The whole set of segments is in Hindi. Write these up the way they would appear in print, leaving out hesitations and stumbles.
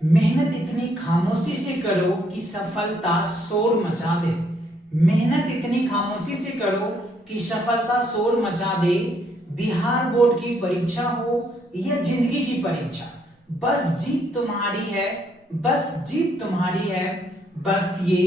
मेहनत इतनी खामोशी से करो कि सफलता शोर मचा दे। मेहनत इतनी खामोशी से करो कि सफलता शोर मचा दे। बिहार बोर्ड की परीक्षा हो या जिंदगी की परीक्षा, बस जीत तुम्हारी है, बस जीत तुम्हारी है। बस ये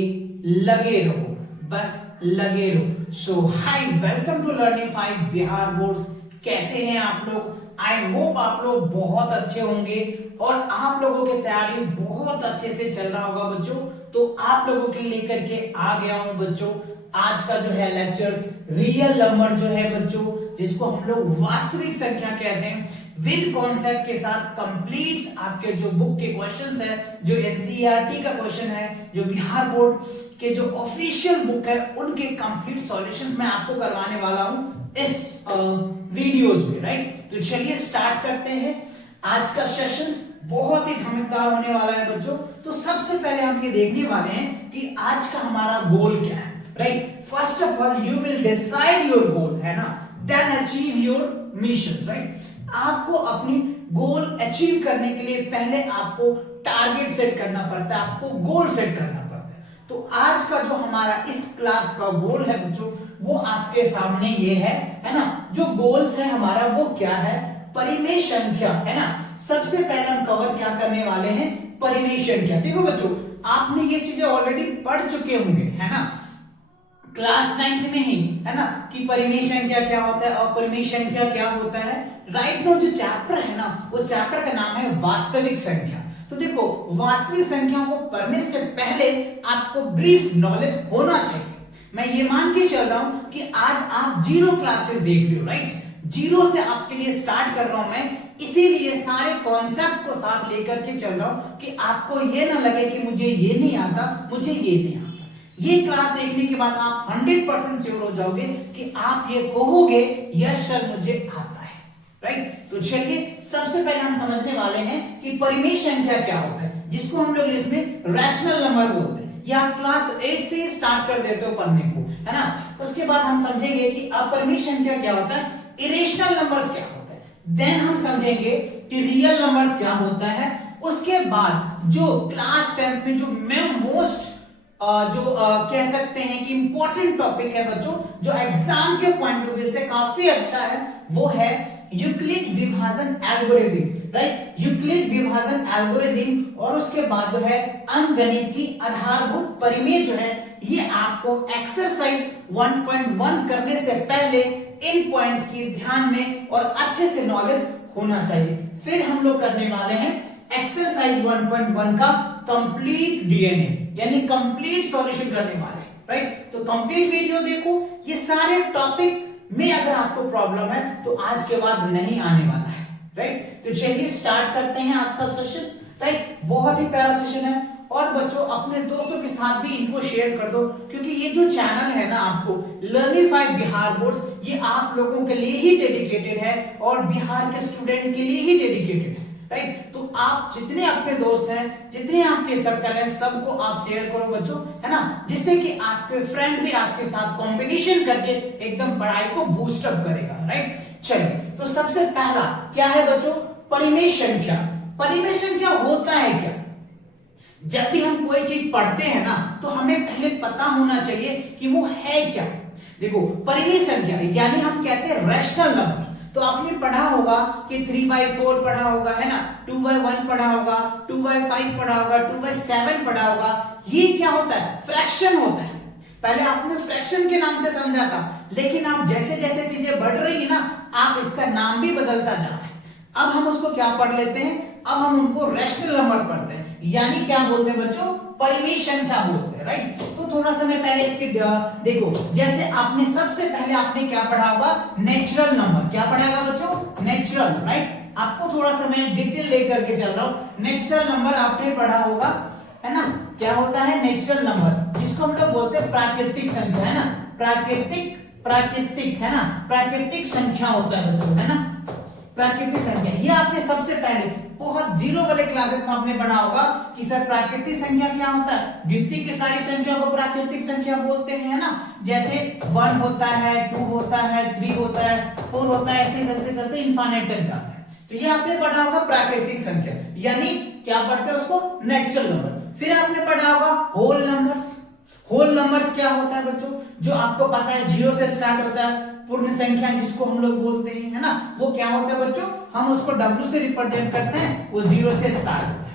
लगे रहो, बस लगे रहो। So hi, welcome to learning 5 Bihar boards. कैसे हैं आप लोग? आई होप आप लोग बहुत अच्छे होंगे और आप लोगों की तैयारी बहुत अच्छे से चल रहा होगा बच्चों। तो आप लोगों के लिए लेकर के आ गया हूं बच्चों आज का जो है लेक्चर्स रियल नंबर जो है बच्चों, जिसको हम लोग वास्तविक संख्या कहते हैं, विद कॉन्सेप्ट के साथ कंप्लीट आपके जो बुक के क्वेश्चंस है, जो एनसीईआरटी का क्वेश्चन है, जो बिहार बोर्ड के जो ऑफिशियल बुक है, उनके कंप्लीट सॉल्यूशंस मैं आपको करवाने वाला हूं इस वीडियोस में, राइट। तो चलिए स्टार्ट करते हैं। आज का सेशन बहुत ही धमाकेदार होने वाला है बच्चों। तो सबसे पहले हम ये देखने वाले हैं कि आज का हमारा गोल क्या है, right. First of all you will decide your goal, है ना, then achieve your mission, right. आपको अपनी गोल अचीव करने के लिए पहले आपको टारगेट सेट करना पड़ता है, आपको गोल सेट करना पड़ता है। तो आज का जो हमारा इस क्लास का गोल है बच्चों, वो आपके सामने ये है ना। जो गोल्स है हमारा वो क्या है? परिमेय संख्या, है ना। सबसे पहले हम कवर क्या करने वाले हैं? परिमेय संख्या। देखो बच्चों, आपने ये चीजें ऑलरेडी पढ़ चुके होंगे, है ना, क्लास 9th में ही, है ना, कि परिमेय संख्या क्या होता है और परिमेय संख्या क्या होता है। राइट नो, जो चैप्टर है ना, वो चैप्टर का नाम है वास्तविक संख्या। तो देखो, वास्तविक संख्याओं को पढ़ने से पहले आपको ब्रीफ नॉलेज होना चाहिए। मैं ये मान के चल रहा हूं कि आज आप जीरो क्लासेस देख रहे हो, राइट। जीरो से आपके लिए स्टार्ट कर रहा हूं मैं, इसीलिए सारे कॉन्सेप्ट को साथ लेकर के चल रहा हूं कि आपको ये ना लगे कि मुझे ये नहीं आता, मुझे ये नहीं आता। ये क्लास देखने के बाद आप 100% श्योर हो जाओगे कि आप ये कहोगे यस सर मुझे आता है, राइट। तो चलिए सबसे पहले हम समझने वाले हैं कि परिमेय संख्या क्या होता है, जिसको हम लोग इंग्लिश में रैशनल नंबर बोलते हैं। या आप क्लास 8 से स्टार्ट कर देते हो पढ़ने को, है ना। उसके बाद हम समझेंगे कि अपरिमेय संख्या क्या होता है, इरेशनल नंबर्स क्या होता है, देन हम समझेंगे कि रियल नंबर्स क्या होता है। उसके बाद जो क्लास 10th में जो मोस्ट कह सकते हैं कि इंपॉर्टेंट टॉपिक है बच्चों, जो एग्जाम के पॉइंट ऑफ व्यू से काफी अच्छा है, वो है यूक्लिड विभाजन एल्गोरिथम, राइट। यूक्लिड विभाजन एल्गोरिथम। और उसके बाद जो है अंकगणित की आधारभूत परिमेय जो है, ये आपको एक्सरसाइज 1.1 करने से पहले इन पॉइंट की ध्यान में और अच्छे से नॉलेज होना चाहिए। फिर हम लोग करने वाले हैं एक्सरसाइज 1.1 का कंप्लीट डीएनए, यानी कंप्लीट सॉल्यूशन करने वाले, राइट। तो कंप्लीट वीडियो देखो। ये सारे टॉपिक में अगर आपको प्रॉब्लम है तो आज के बाद नहीं आने वाला है, राइट। तो चलिए स्टार्ट करते हैं आज का सेशन, राइट। बहुत ही प्यारा सेशन है और बच्चों अपने दोस्तों के साथ भी इनको शेयर कर दो, क्योंकि ये जो चैनल है ना, आपको लर्निंग 5 बिहार बोर्ड्स, ये आप लोगों के लिए ही डेडिकेटेड है और बिहार के स्टूडेंट के लिए ही डेडिकेटेड है, राइट। तो आप जितने अपने दोस्त हैं, जितने आपके सर्कल हैं, सबको आप शेयर करो बच्चों, है ना, जिससे कि आपके फ्रेंड भी आपके साथ कंपटीशन करके एकदम पढ़ाई को बूस्ट अप करेगा, राइट। चलिए, तो सबसे पहला क्या है बच्चों? परिमेय संख्या। परिमेय संख्या होता है क्या? जब भी हम कोई चीज पढ़ते हैं ना, तो हमें पहले पता होना चाहिए कि वो है क्या। देखो, परिमेय संख्या यानी हम कहते हैं रैशनल नंबर। तो आपने पढ़ा होगा कि 3/4 पढ़ा होगा, है ना, 2/1 पढ़ा होगा, 2/5 पढ़ा होगा, 2/7 पढ़ा होगा। ये क्या होता है? फ्रैक्शन होता है। पहले आपने फ्रैक्शन के नाम से समझा था, लेकिन आप जैसे जैसे चीजें बढ़ रही है ना, आप इसका नाम भी बदलता जा रहा है। अब हम उसको क्या पढ़ लेते हैं? अब हम उनको रैशनल नंबर पढ़ते हैं, यानी क्या बोलते हैं बच्चों? परिमेय संख्या बोलते हैं, राइट। तो थोड़ा सा मैं पहले इसके देखो, जैसे आपने सबसे पहले आपने क्या पढ़ा होगा? Natural number. क्या पढ़ा होगा बच्चों? Natural, right. आपको थोड़ा सा मैं डिटेल लेकर के चल रहा हूं। नेचुरल नंबर आपने पढ़ा होगा, है ना। क्या होता है नेचुरल नंबर? जिसको हम लोग बोलते हैं प्राकृतिक संख्या, है ना। प्राकृतिक, है ना, प्राकृतिक संख्या होता है बच्चों, है ना, प्राकृतिक संख्या। ये आपने सबसे पहले बहुत जीरो वाले क्लासेस में आपने पढ़ा होगा कि सर प्राकृतिक संख्या क्या होता है? गिनती की सारी संख्या को प्राकृतिक संख्या बोलते हैं, ना। जैसे 1 होता है, 2 होता है, 3 होता है, 4 होता है, ऐसे चलते चलते इनफाइनाइट तक जाता है। तो ये आपने पढ़ा होगा प्राकृतिक संख्या, यानी क्या पढ़ते हैं उसको, नेचुरल नंबर। फिर आपने पढ़ा होगा होल नंबर्स। होल नंबर्स क्या होता है बच्चों, जो आपको पता है जीरो से स्टार्ट होता है, पूर्ण संख्या जिसको हम लोग बोलते हैं, है ना, वो क्या होता है बच्चों, हम उसको W से रिप्रेजेंट करते हैं, वो जीरो से स्टार्ट होता है।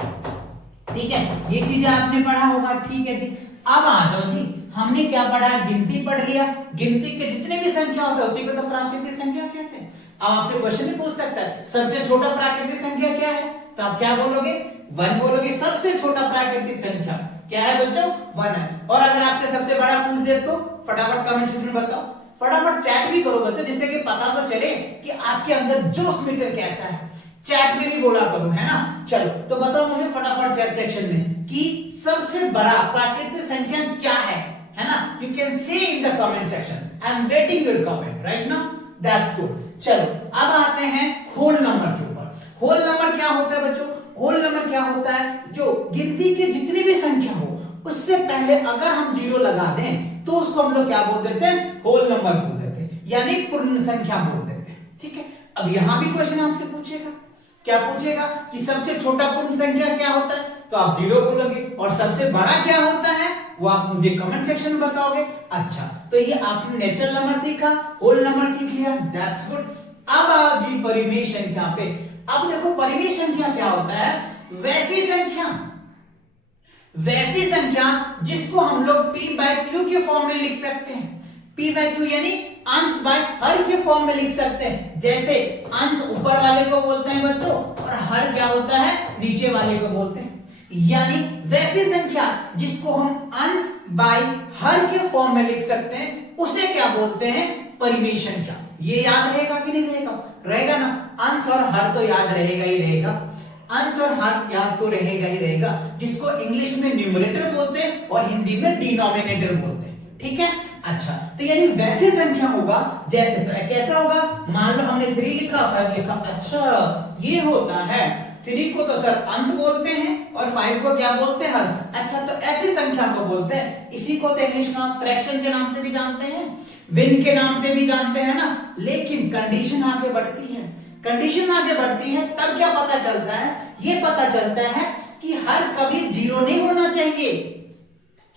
ठीक है, ये चीजें आपने पढ़ा होगा। ठीक है जी, अब आ जाओ जी, हमने क्या पढ़ा, गिनती पढ़ लिया। गिनती के जितने भी संख्या होता है उसी को तो प्राकृतिक संख्या कहते हैं। अब आपसे क्वेश्चन भी पूछ सकता है सबसे छोटा प्राकृतिक संख्या क्या है, तो आप क्या बोलोगे, 1 बोलोगे। सबसे छोटा प्राकृतिक संख्या क्या है बच्चों, 1 है। और अगर आपसे सबसे बड़ा पूछ दे तो फटाफट कमेंट सेक्शन में बताओ, फटाफट चैट भी करो बच्चों, जिससे कि पता तो चले कि आपके अंदर जोश मीटर कैसा है। चैट में भी बोला करो, है ना। चलो तो बताओ मुझे फटाफट चैट सेक्शन में कि सबसे बड़ा प्राकृतिक संख्या क्या है ना। You can say in the comment section, I am waiting your comment right now, that's good. चलो अब आते हैं होल नंबर के ऊपर। होल नंबर क्या होता है बच्चों, होल नंबर क्या होता है, जो गिनती के जितनी भी संख्या हो उससे पहले अगर हम जीरो लगा दें तो उसको हम लोग क्या बोल देते हैं, होल नंबर बोल देते हैं, यानी पूर्ण संख्या बोल देते हैं। ठीक है, अब यहां भी क्वेश्चन आपसे पूछेगा, क्या पूछेगा कि सबसे छोटा पूर्ण संख्या क्या होता है, तो आप जीरो बोलोगे, और सबसे बड़ा क्या होता है वो आप मुझे कमेंट सेक्शन में बताओगे। अच्छा, तो ये आपने नेचुरल नंबर सीखा, होल नंबर सीख लिया, दैट्स गुड। अब आओ जी परिमेय संख्या पे। अब देखो परिमेय संख्या क्या होता है, वैसी संख्या जिसको हम लोग p बाय q के फॉर्म में लिख सकते हैं। p बाय q यानी अंश बाय हर के फॉर्म में लिख सकते हैं। जैसे अंश ऊपर वाले को बोलते हैं बच्चों, और हर क्या होता है, नीचे वाले को बोलते हैं। यानी वैसी संख्या जिसको हम अंश बाय हर के फॉर्म में लिख सकते हैं उसे क्या बोलते हैं, परिमेय संख्या। ये याद रहेगा कि नहीं रहेगा, रहेगा ना। अंश और हर तो याद रहेगा ही रहेगा, अंश और हर याद तो रहेगा ही रहेगा, जिसको इंग्लिश में न्यूमरेटर बोलते हैं और हिंदी में डिनोमिनेटर बोलते हैं। ठीक है, अच्छा, तो यानी वैसे संख्या होगा जैसे, तो कैसा होगा, मान लो हमने 3 लिखा, 5 लिखा, अच्छा ये होता है। 3 को तो सर अंश बोलते हैं और 5 को क्या बोलते हैं, हर। अच्छा, तो ऐसी संख्या को बोलते हैं, इसी को तो इंग्लिश में फ्रैक्शन के नाम से भी जानते हैं, विन के नाम से भी जानते हैं ना। लेकिन कंडीशन आगे बढ़ती है, कंडीशन आगे बढ़ती है, तब क्या पता चलता है, ये पता चलता है कि हर कभी जीरो नहीं होना चाहिए,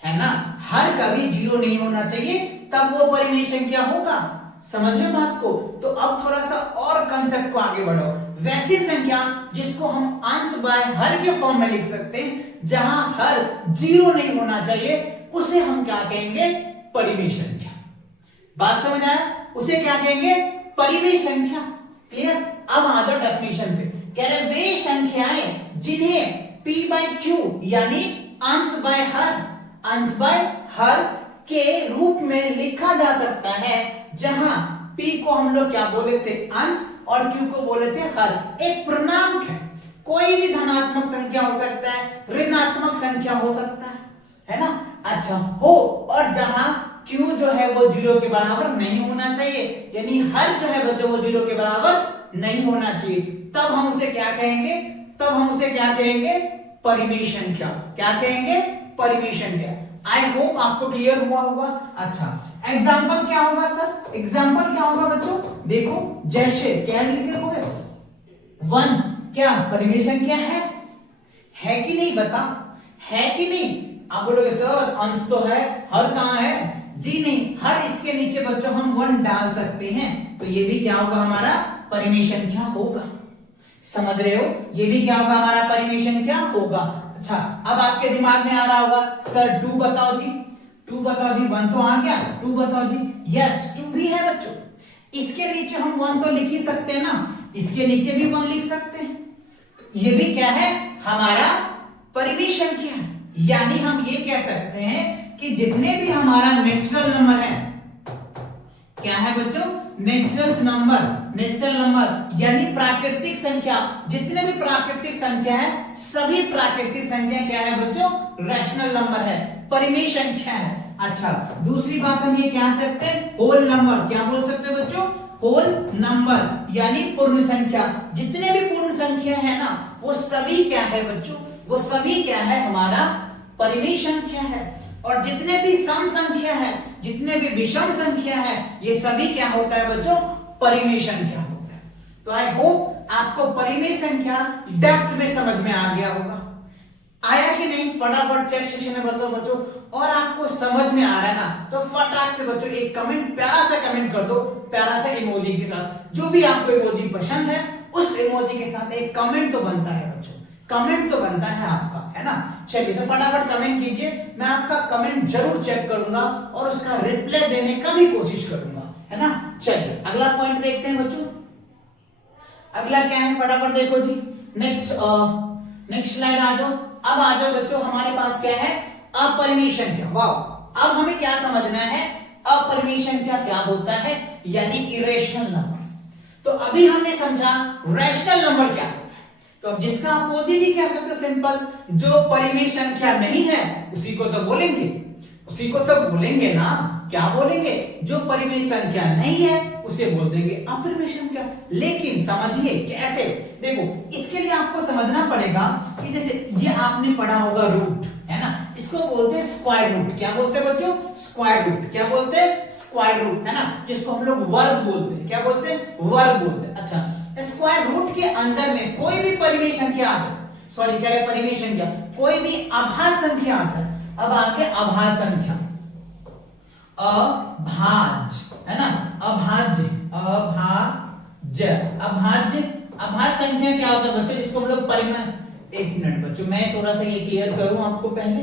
है ना, हर कभी जीरो नहीं होना चाहिए, तब वो परिमेय संख्या होगा। समझ में बात को। तो अब थोड़ा सा और कंसेप्ट को आगे बढ़ाओ। वैसी संख्या जिसको हम अंश बाय हर के फॉर्म में लिख सकते हैं, जहां हर जीरो नहीं होना चाहिए, उसे हम क्या कहेंगे, परिमेय संख्या। बात समझ आया, उसे क्या कहेंगे, परिमेय संख्या। क्लियर। अब आ जाओ डेफिनेशन पे। कह रहे वे संख्याएं जिन्हें p बाय q यानी अंश बाय हर के रूप में लिखा जा सकता है, जहां p को हम लोग क्या बोले थे, अंश, और q को बोले थे हर। एक पूर्णांक है, कोई भी धनात्मक संख्या हो सकता है, ऋणात्मक संख्या हो सकता है ना। अच्छा हो, और जहां q जो है वो जीरो के बराबर नहीं होना चाहिए, यानी हर जो है बच्चों वो जीरो के बराबर नहीं होना चाहिए, तब हम उसे क्या कहेंगे, परिमेय संख्या। क्या कहेंगे, परिमेय संख्या। आई होप आपको क्लियर हुआ होगा। अच्छा, एग्जाम्पल क्या होगा सर, एग्जाम्पल क्या होगा बच्चों, देखो जैसे क्या लिखे हुए 1 क्या परिमेय संख्या है कि नहीं, बता, है कि नहीं। आप बोलोगे सर अंश तो है, हर कहां है, जी नहीं, हर इसके नीचे बच्चों हम 1 डाल सकते हैं, तो ये भी क्या होगा, हमारा परिमेय संख्या होगा। समझ रहे हो, ये भी क्या होगा, हमारा परिमेय संख्या होगा। अच्छा, अब आपके दिमाग में आ रहा होगा सर 2 बताओ जी, 2 बताओ जी, 1 तो आ गया, 2 बताओ जी, यस 2 भी है बच्चों। इसके नीचे हम 1 तो लिख ही सकते हैं ना, इसके नीचे भी 1 लिख सकते हैं, ये भी क्या है, हमारा परिमेय संख्या है। यानी हम ये कह सकते हैं कि जितने भी हमारा नेचुरल नंबर है, क्या है बच्चों, नेचुरल नंबर यानी प्राकृतिक संख्या, जितने भी प्राकृतिक संख्या है, सभी प्राकृतिक संख्या क्या है बच्चों, रैशनल नंबर है, परिमेय संख्या है। अच्छा, दूसरी बात हम ये कह सकते हैं, होल नंबर। क्या बोल सकते हैं बच्चों, होल नंबर यानी पूर्ण संख्या। जितने भी पूर्ण संख्या है ना, वो सभी क्या है बच्चों, वो सभी क्या है, हमारा परिमेय संख्या है। और जितने भी सम संख्या है, जितने भी विषम संख्या है, ये सभी क्या होता है बच्चों, परिमेय संख्या होता है। तो आई होप आपको परिमेय संख्या डेप्थ में समझ में आ गया होगा। आया कि नहीं? फटाफट चैट सेक्शन में बताओ बच्चों। और आपको समझ में आ रहा है ना, तो फटाक से बच्चों एक कमेंट, प्यारा सा कमेंट कर दो, प्यारा सा इमोजी के साथ। जो भी आपको इमोजी पसंद है उस इमोजी के साथ एक कमेंट तो बनता है बच्चों, कमेंट तो बनता है आपका, है ना। चलिए तो फटाफट कमेंट कीजिए, मैं आपका कमेंट जरूर चेक करूंगा और उसका रिप्लाई देने का भी कोशिश करूंगा, है ना। चलिए अगला पॉइंट देखते हैं बच्चों। अगला क्या है, फटाफट देखो जी। नेक्स्ट स्लाइड आ जाओ। अब आ जाओ बच्चों, हमारे पास क्या है, अपरिमेय संख्या। वाह, अब हमें क्या समझना है, अपरिमेय संख्या क्या होता है, यानी इरेशनल नंबर। तो अभी हमने समझा रैशनल नंबर क्या होता है, तो अब जिसका अपोजिट ही कह सकते, सिंपल, जो परिमेय संख्या नहीं है उसी को तो बोलेंगे, उसी को तो बोलेंगे ना। क्या बोलेंगे? जो परिमेय संख्या नहीं है उसे बोल देंगे अपरिमेय संख्या। लेकिन समझिए कैसे, देखो इसके लिए आपको समझना पड़ेगा कि जैसे ये आपने पढ़ा होगा रूट, है ना, इसको बोलते हैं स्क्वायर रूट। क्या बोलते हैं बच्चों? Square root. क्या बोलते हैं? स्क्वायर रूट, है ना, जिसको हम लोग वर्ग बोलते हैं। क्या बोलते हैं? वर्ग बोलते हैं। अच्छा, स्क्वायर रूट के अंदर में कोई भी परिमेय संख्या आ जाए, सॉरी कह रहे परिमेय संख्या, कोई भी अभाज्य संख्या आ जाए। अब आगे अभाज्य संख्या, अभाज्य, है ना, अभाज्य, अभाज्य, अभाज्य, अभाज्य संख्या क्या होता है बच्चों? इसको हम लोग परिमेय, एक मिनट बच्चों, मैं थोड़ा सा ये क्लियर करूं आपको, पहले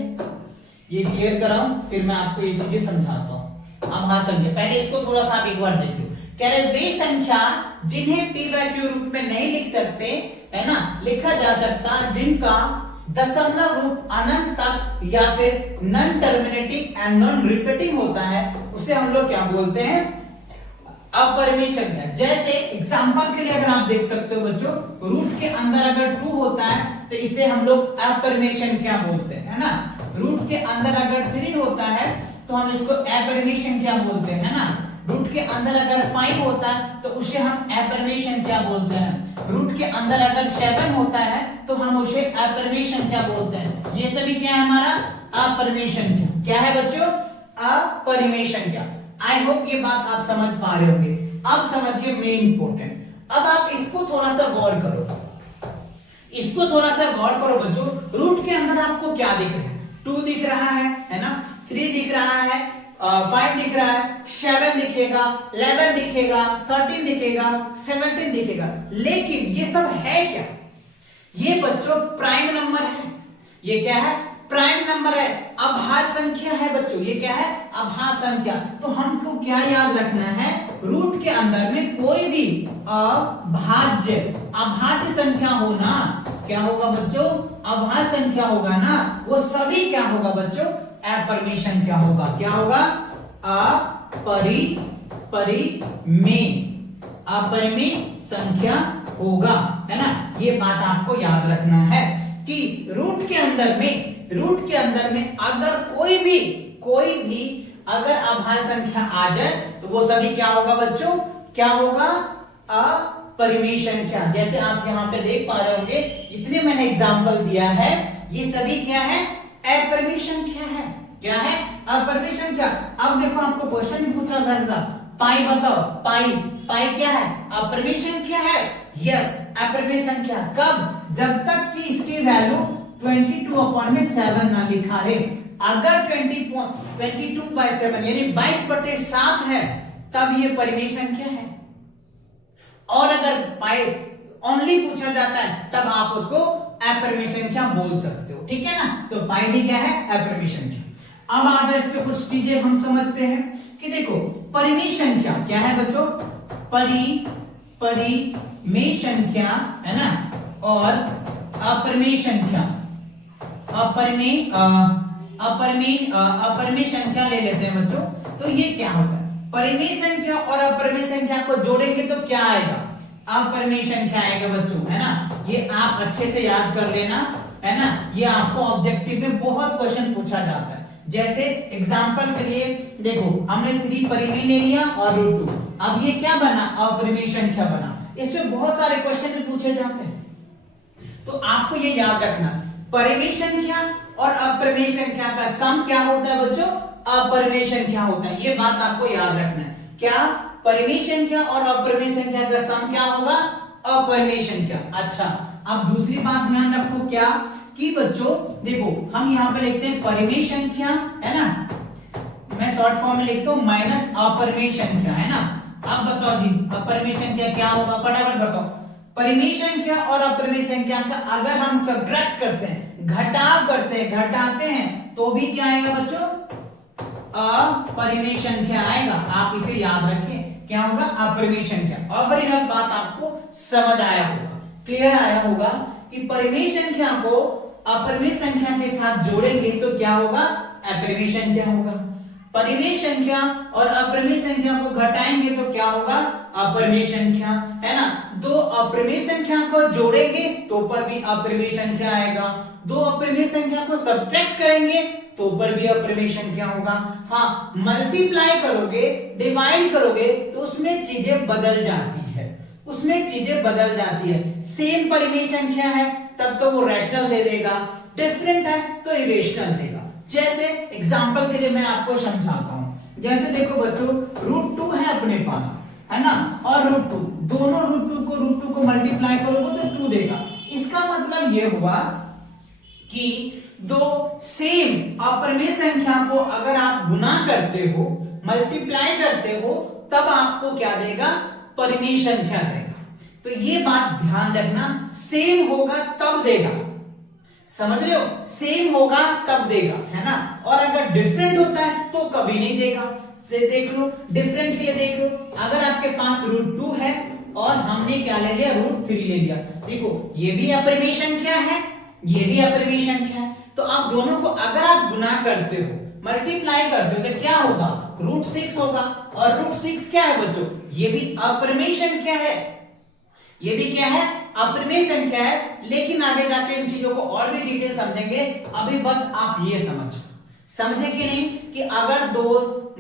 ये क्लियर कराऊं फिर मैं आपको ये चीजें समझाता हूं। अभाज्य संख्या, पहले इसको थोड़ा सा आप एक बार देखिए। कह रहे वे संख्या जिन्हें p वैल्यू रूप में नहीं लिख सकते, है ना, लिखा जा सकता, जिनका दशमलव रूप अनंत तक या फिर non terminating and non repeating होता है, उसे हम लोग क्या बोलते हैं? अपरिमेय संख्या। जैसे एग्जांपल के लिए अगर आप देख सकते हो बच्चों, रूट के अंदर अगर 2 होता है तो इसे हम लोग अपरिमेय संख्या बोलते हैं, है ना। रूट के अंदर अगर 3 होता है तो हम इसको अपरिमेय संख्या बोलते हैं, है ना। रूट के अंदर अगर 5 होता है तो उसे हम अपरिमेय संख्या बोलते हैं। रूट के अंदर अगर 7 होता है तो हम उसे अपरिमेय संख्या बोलते हैं। ये सभी क्या है हमारा? अपरिमेय संख्या। क्या है बच्चों? अपरिमेय संख्या। आई होप ये बात आप समझ पा रहे होंगे। अब समझिए मेन इंपॉर्टेंट, अब आप इसको थोड़ा सा गौर करो, इसको थोड़ा सा गौर करो बच्चों। रूट के अंदर आपको क्या दिख रहा है? 2 दिख रहा है ना, 3 दिख रहा है, 5 दिख रहा है, 7 दिखेगा, 11 दिखेगा, 13 दिखेगा, 17 दिखेगा। लेकिन ये सब है क्या? ये बच्चों प्राइम नंबर है। ये क्या है? प्राइम नंबर है, अभाज्य संख्या है बच्चों। ये क्या है? अभाज्य संख्या। तो हमको क्या याद रखना है? रूट के अंदर में कोई भी अभाज्य संख्या हो ना, क्या होगा बच्चों? अभाज्य संख्या होगा ना, वो सभी क्या होगा बच्चों? अपरिमेय संख्या होगा। क्या होगा? अपरिमेय संख्या होगा, है ना। ये बात आपको याद रखना है कि रूट के अंदर में अगर कोई भी अगर अभाज्य संख्या आ जाए तो वो सभी क्या होगा बच्चों? क्या होगा? अपरिमेय संख्या। जैसे आप यहाँ पे देख पा रहे होंगे, इतने मैंने एग्जांपल दिया है, ये सभी क्या है? अपरिमेय संख्या है। क्या है? अपरिमेय संख्या। अब देखो आपको क्वेश्चन भी पूछ रहा था, पाई बताओ, पाई क्या है? अपरिमेय संख्या है। यस, अपरिमेय संख्या। कब? जब तक कि इसकी वैल्यू 22/7 ना लिखा रहे। अगर 22/7 यानी 22/7 है तब ये परिमेय संख्या है। और अगर पाई ओनली पूछा जाता है तब आप उसको अपरिमेय संख्या बोल सकते हो, ठीक है ना। तो पाई भी क्या है? अपरिमेय संख्या। अब आ जाए इस पे कुछ चीजें हम समझते हैं कि देखो परिमेय संख्या क्या है बच्चों? परिमेय संख्या, है ना, और अपरिमेय संख्या, अपरिमेय संख्या ले लेते हैं बच्चों। तो ये क्या होता है? परिमेय संख्या और अपरिमेय संख्या को जोड़ेंगे तो क्या आएगा? अपरिमेय संख्या आएगा बच्चों, है ना। ये आप अच्छे से याद कर लेना, है ना। ये आपको ऑब्जेक्टिव में बहुत क्वेश्चन पूछा जाता है। जैसे एग्जांपल के लिए देखो, हमने 3 परिमेय ले लिया और √2, अब ये क्या बना? अपरिमेय संख्या बना। इसमें बहुत सारे क्वेश्चन भी पूछे जाते हैं, तो आपको ये याद रखना, परिमेय संख्या और अपरिमेय संख्या का सम क्या होता है बच्चों? अपरिमेय संख्या होता है। ये बात आपको याद रखना है। क्या? परिमेय संख्या और अपरिमेय संख्या का सम क्या होगा? अपरिमेय संख्या। अच्छा, अब दूसरी बात ध्यान रखो क्या कि बच्चों देखो हम यहाँ पे लिखते हैं परिमेय संख्या, है ना, मैं शॉर्ट फॉर्म में लिखता हूँ माइनस अपरिमेय संख्या, है ना। अब बताओ जी अपरिमेय संख्या क्या होगा, फटाफट बताओ। परिमेय संख्या और अपरिमेय संख्या का अगर हम सब्ट्रैक्ट करते हैं, घटाव करते हैं, घटाते हैं, तो भी क्या आएगा बच्चों, अपरिमेय संख्या आएगा। आप इसे याद रखें, क्या होगा, अपरिमेय संख्या। ओवरऑल बात आपको समझ आया होगा, क्लियर आया होगा कि परिमेय संख्या को अपरिमेय संख्या के साथ जोड़ेंगे तो क्या होगा, अपरिमेय संख्या होगा। परिमेय संख्या और अपरिमेय संख्या को घटाएंगे तो क्या होगा, अपरिमेय संख्या, है ना। दो अपरिमेय संख्या को जोड़ेंगे तो पर भी अपरिमेय संख्या आएगा, दो अपरिमेय संख्या को सब्ट्रैक्ट करेंगे तो पर भी अपरिमेय संख्या होगा। हाँ, मल्टीप्लाई करोगे, डिवाइड करोगे तो उसमें चीजें बदल जाती है, उसमें चीजें बदल जाती है। सेम परिमेय संख्या है तब तो वो रैशनल दे देगा, डिफरेंट है तो इरेशनल देगा। जैसे एग्जांपल के लिए मैं आपको समझाता हूं, जैसे देखो बच्चों √2 है अपने पास, है ना, और √2, दोनों √2 को मल्टीप्लाई करोगे तो 2 देगा। इसका मतलब ये हुआ कि दो सेम अपरिमेय संख्या को अगर आप गुना करते हो, मल्टीप्लाई करते हो, तब आपको क्या देगा, परिमेय संख्या देगा। तो ये बात ध्यान रखना, सेम होगा तब देगा, समझ रहे हो, सेम होगा तब देगा, है ना। और अगर डिफरेंट होता है तो कभी नहीं देगा। से देख लो, डिफरेंट के लिए देख लो, अगर आपके पास √2 है और हमने क्या ले लिया, √3 ले लिया, देखो ये भी अपरिमेय संख्या है, ये भी अपरिमेय संख्या है, तो आप दोनों को अगर आप गुना करते हो, मल्टीप्लाई करते हो तो क्या होगा, √6 होगा। और √6 क्या है बच्चों, ये भी अपरिमेय संख्या है, ये भी क्या है, अपरिमेय संख्या है। लेकिन आगे जाके इन चीजों को और भी डिटेल समझेंगे, अभी बस आप ये समझे कि नहीं कि अगर दो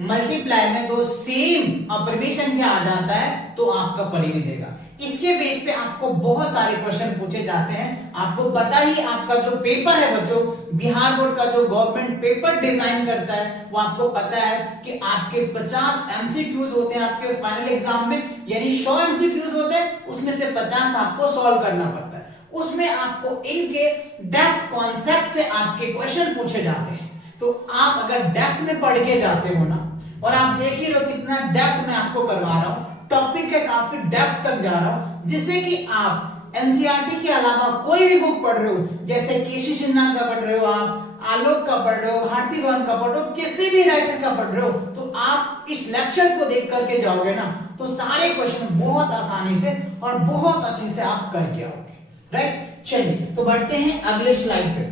मल्टीप्लाई में दो सेम अपरिमेय संख्या आ जाता है तो आपका परिमेय देगा। इसके बेस पे आपको बहुत सारे क्वेश्चन पूछे जाते हैं। आपको पता ही, आपका जो पेपर है बच्चों, बिहार बोर्ड का जो गवर्नमेंट पेपर डिजाइन करता है, वो आपको पता है कि आपके 50 एमसीक्यूज होते हैं आपके फाइनल एग्जाम में, यानी 100 एमसीक्यूज होते हैं, उसमें से 50 आपको सॉल्व करना पड़ता है। उसमें आपको इनके डेप्थ कॉन्सेप्ट से आपके क्वेश्चन पूछे जाते हैं। तो आप अगर डेप्थ में पढ़ के जाते हो ना, और आप देख ही रहो कितना डेप्थ में आपको करवा रहा हूं, टॉपिक के काफी डेप्थ तक जा रहा हूं, जिससे कि आप एनसीईआरटी के अलावा कोई भी बुक पढ़ रहे हो, जैसे केसी सिन्हा का पढ़ रहे हो, आप आलोक का पढ़ रहे हो, भारती भवन का पढ़ रहे हो, किसी भी राइटर का पढ़ रहे हो, तो आप इस लेक्चर को देख करके जाओगे ना तो सारे क्वेश्चन बहुत आसानी से और बहुत अच्छे से आप करके आओगे, राइट। चलिए तो बढ़ते हैं अगले स्लाइड पे।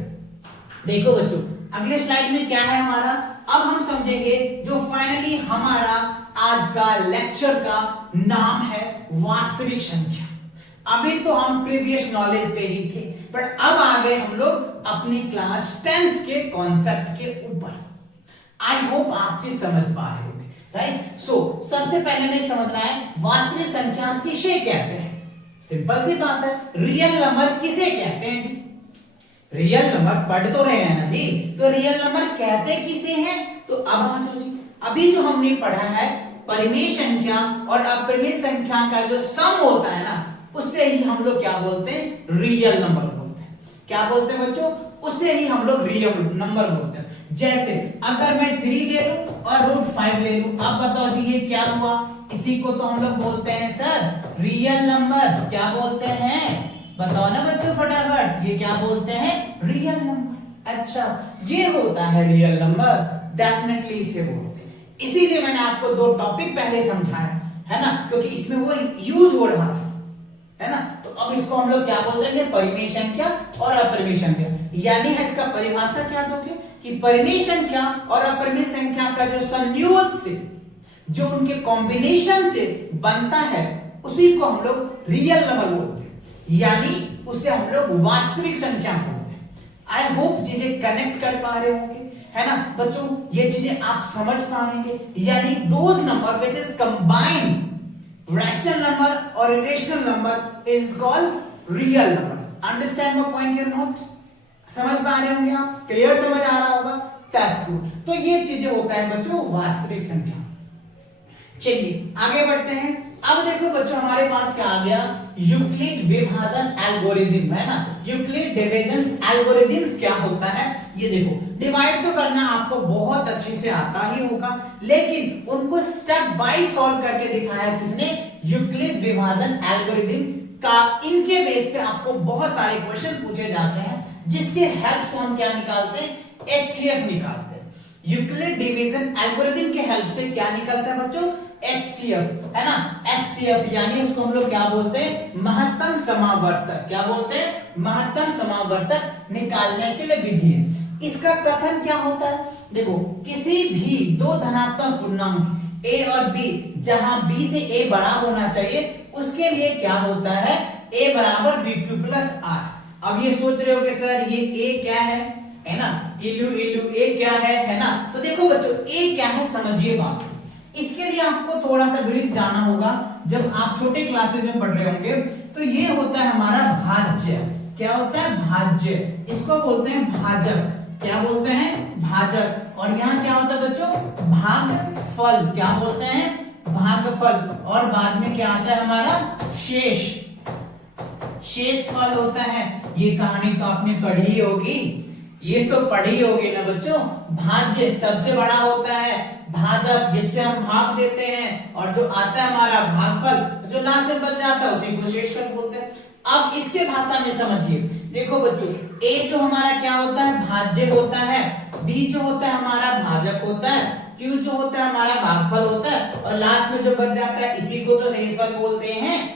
देखो बच्चों, अगले स्लाइड में क्या है हमारा, अब हम समझेंगे जो फाइनली हमारा आज का लेक्चर का नाम है वास्तविक संख्या। अभी तो हम प्रीवियस नॉलेज पे ही थे, पर अब आ गए हम लोग अपनी क्लास 10th के कॉन्सेप्ट के ऊपर। आई होप आप चीज समझ पा रहे होंगे, राइट। सो सबसे पहले हमें समझना है वास्तविक संख्या किसे कहते हैं। सिंपल सी बात है, रियल नंबर किसे कहते हैं जी, रियल नंबर पढ़ तो रहे हैं ना जी, तो रियल नंबर कहते किसे हैं। तो अब आ जाओ जी, अभी जो हमने पढ़ा है परिमेय संख्या और अपरिमेय संख्या का जो सम होता है ना, उससे ही हम लोग क्या बोलते हैं, रियल नंबर बोलते हैं। क्या बोलते हैं बच्चों, उससे ही हम लोग रियल नंबर बोलते हैं। जैसे अगर मैं 3 ले लूं और √5 ले लूं, अब बताओ जी ये क्या हुआ, इसी को तो हम लोग बोलते हैं सर रियल नंबर। क्या बोलते हैं, बताओ ना बच्चों फटाफट, ये क्या बोलते हैं, रियल नंबर। अच्छा, ये होता है रियल नंबर, डेफिनेटली इसे बोलते हैं। इसीलिए मैंने आपको 2 टॉपिक पहले समझाया है ना, क्योंकि इसमें वो यूज हो रहा था, है ना। तो अब इसको हम लोग क्या बोलते हैं, परिमेय संख्या और अपरिमेय संख्या। यानी है इसका परिभाषा क्या दोगे कि परिमेय संख्या और अपरिमेय संख्या का जो संयोग से, जो उनके कॉम्बिनेशन से बनता है, उसी को हम लोग रियल नंबर बोलते हैं, यानी उसे हम लोग वास्तविक संख्या बोलते हैं। आई होप चीजें कनेक्ट कर पा रहे होंगे, है ना बच्चों, ये चीजें आप समझ पाएंगे। यानी those number which is combined rational number और irrational number is called real number. Understand my point here not, समझ पा रहे होंगे आप, क्लियर समझ आ रहा होगा, दैट्स गुड। तो ये चीजें होता है बच्चों वास्तविक संख्या। चलिए आगे बढ़ते हैं। अब देखो बच्चों हमारे पास क्या आ गया, यूक्लिड विभाजन एल्गोरिथम, है ना। यूक्लिड डिवीजन एल्गोरिथम्स क्या होता है, ये देखो। डिवाइड तो करना आपको बहुत अच्छे से आता ही होगा, लेकिन उनको स्टेप बाय सॉल्व करके दिखाया किसने, यूक्लिड विभाजन एल्गोरिथम का। इनके बेस पे आपको बहुत सारे क्वेश्चन पूछे जाते हैं, जिसके हेल्प से हम क्या निकालते हैं, एचसीएफ निकालते हैं। यूक्लिड डिवीजन एल्गोरिथम के हेल्प से क्या निकलता है बच्चों, एचसीएफ, है ना। एचसीएफ यानी उसको हम लोग क्या बोलते हैं, महत्तम समावर्तक। क्या बोलते हैं, महत्तम समावर्तक निकालने के लिए विधि है। इसका कथन क्या होता है, देखो किसी भी दो धनात्मक पूर्णांक a और b, जहां b से a बड़ा होना चाहिए, उसके लिए क्या होता है, a बराबर bq प्लस r। अब ये सोच रहे हो कि सर ये a क्या है ना, इलू इलू a क्या है ना। तो देखो बच्चों a क्या है समझिए बात। इसके लिए आपको थोड़ा सा ब्रीफ जाना होगा, जब आप छोटे क्लासेस में पढ़ रहे होंगे। तो ये होता है हमारा भाज्य। क्या होता है, भाज्य। इसको बोलते हैं भाजक। क्या बोलते हैं, भाजक। और यहाँ क्या होता है बच्चों, भागफल। क्या बोलते हैं, भागफल। और बाद में क्या आता है हमारा, शेष। शेषफल होता है। ये कहानी तो आपने पढ़ी होगी, ये तो पढ़ी होगी ना बच्चों। भाज्य सबसे बड़ा होता है, भाजक जिससे हम भाग देते हैं, और जो आता है हमारा भागफल, जो लास्ट में बच जाता है उसी को शेषफल बोलते हैं। अब इसके भाषा में समझिए, देखो बच्चों a जो हमारा क्या होता है, भाज्य होता है, b जो होता है हमारा भाजक होता है, q जो होता है हमारा भागफल होता है, और लास्ट में जो बच जाता है इसी को तो शेषफल बोलते हैं,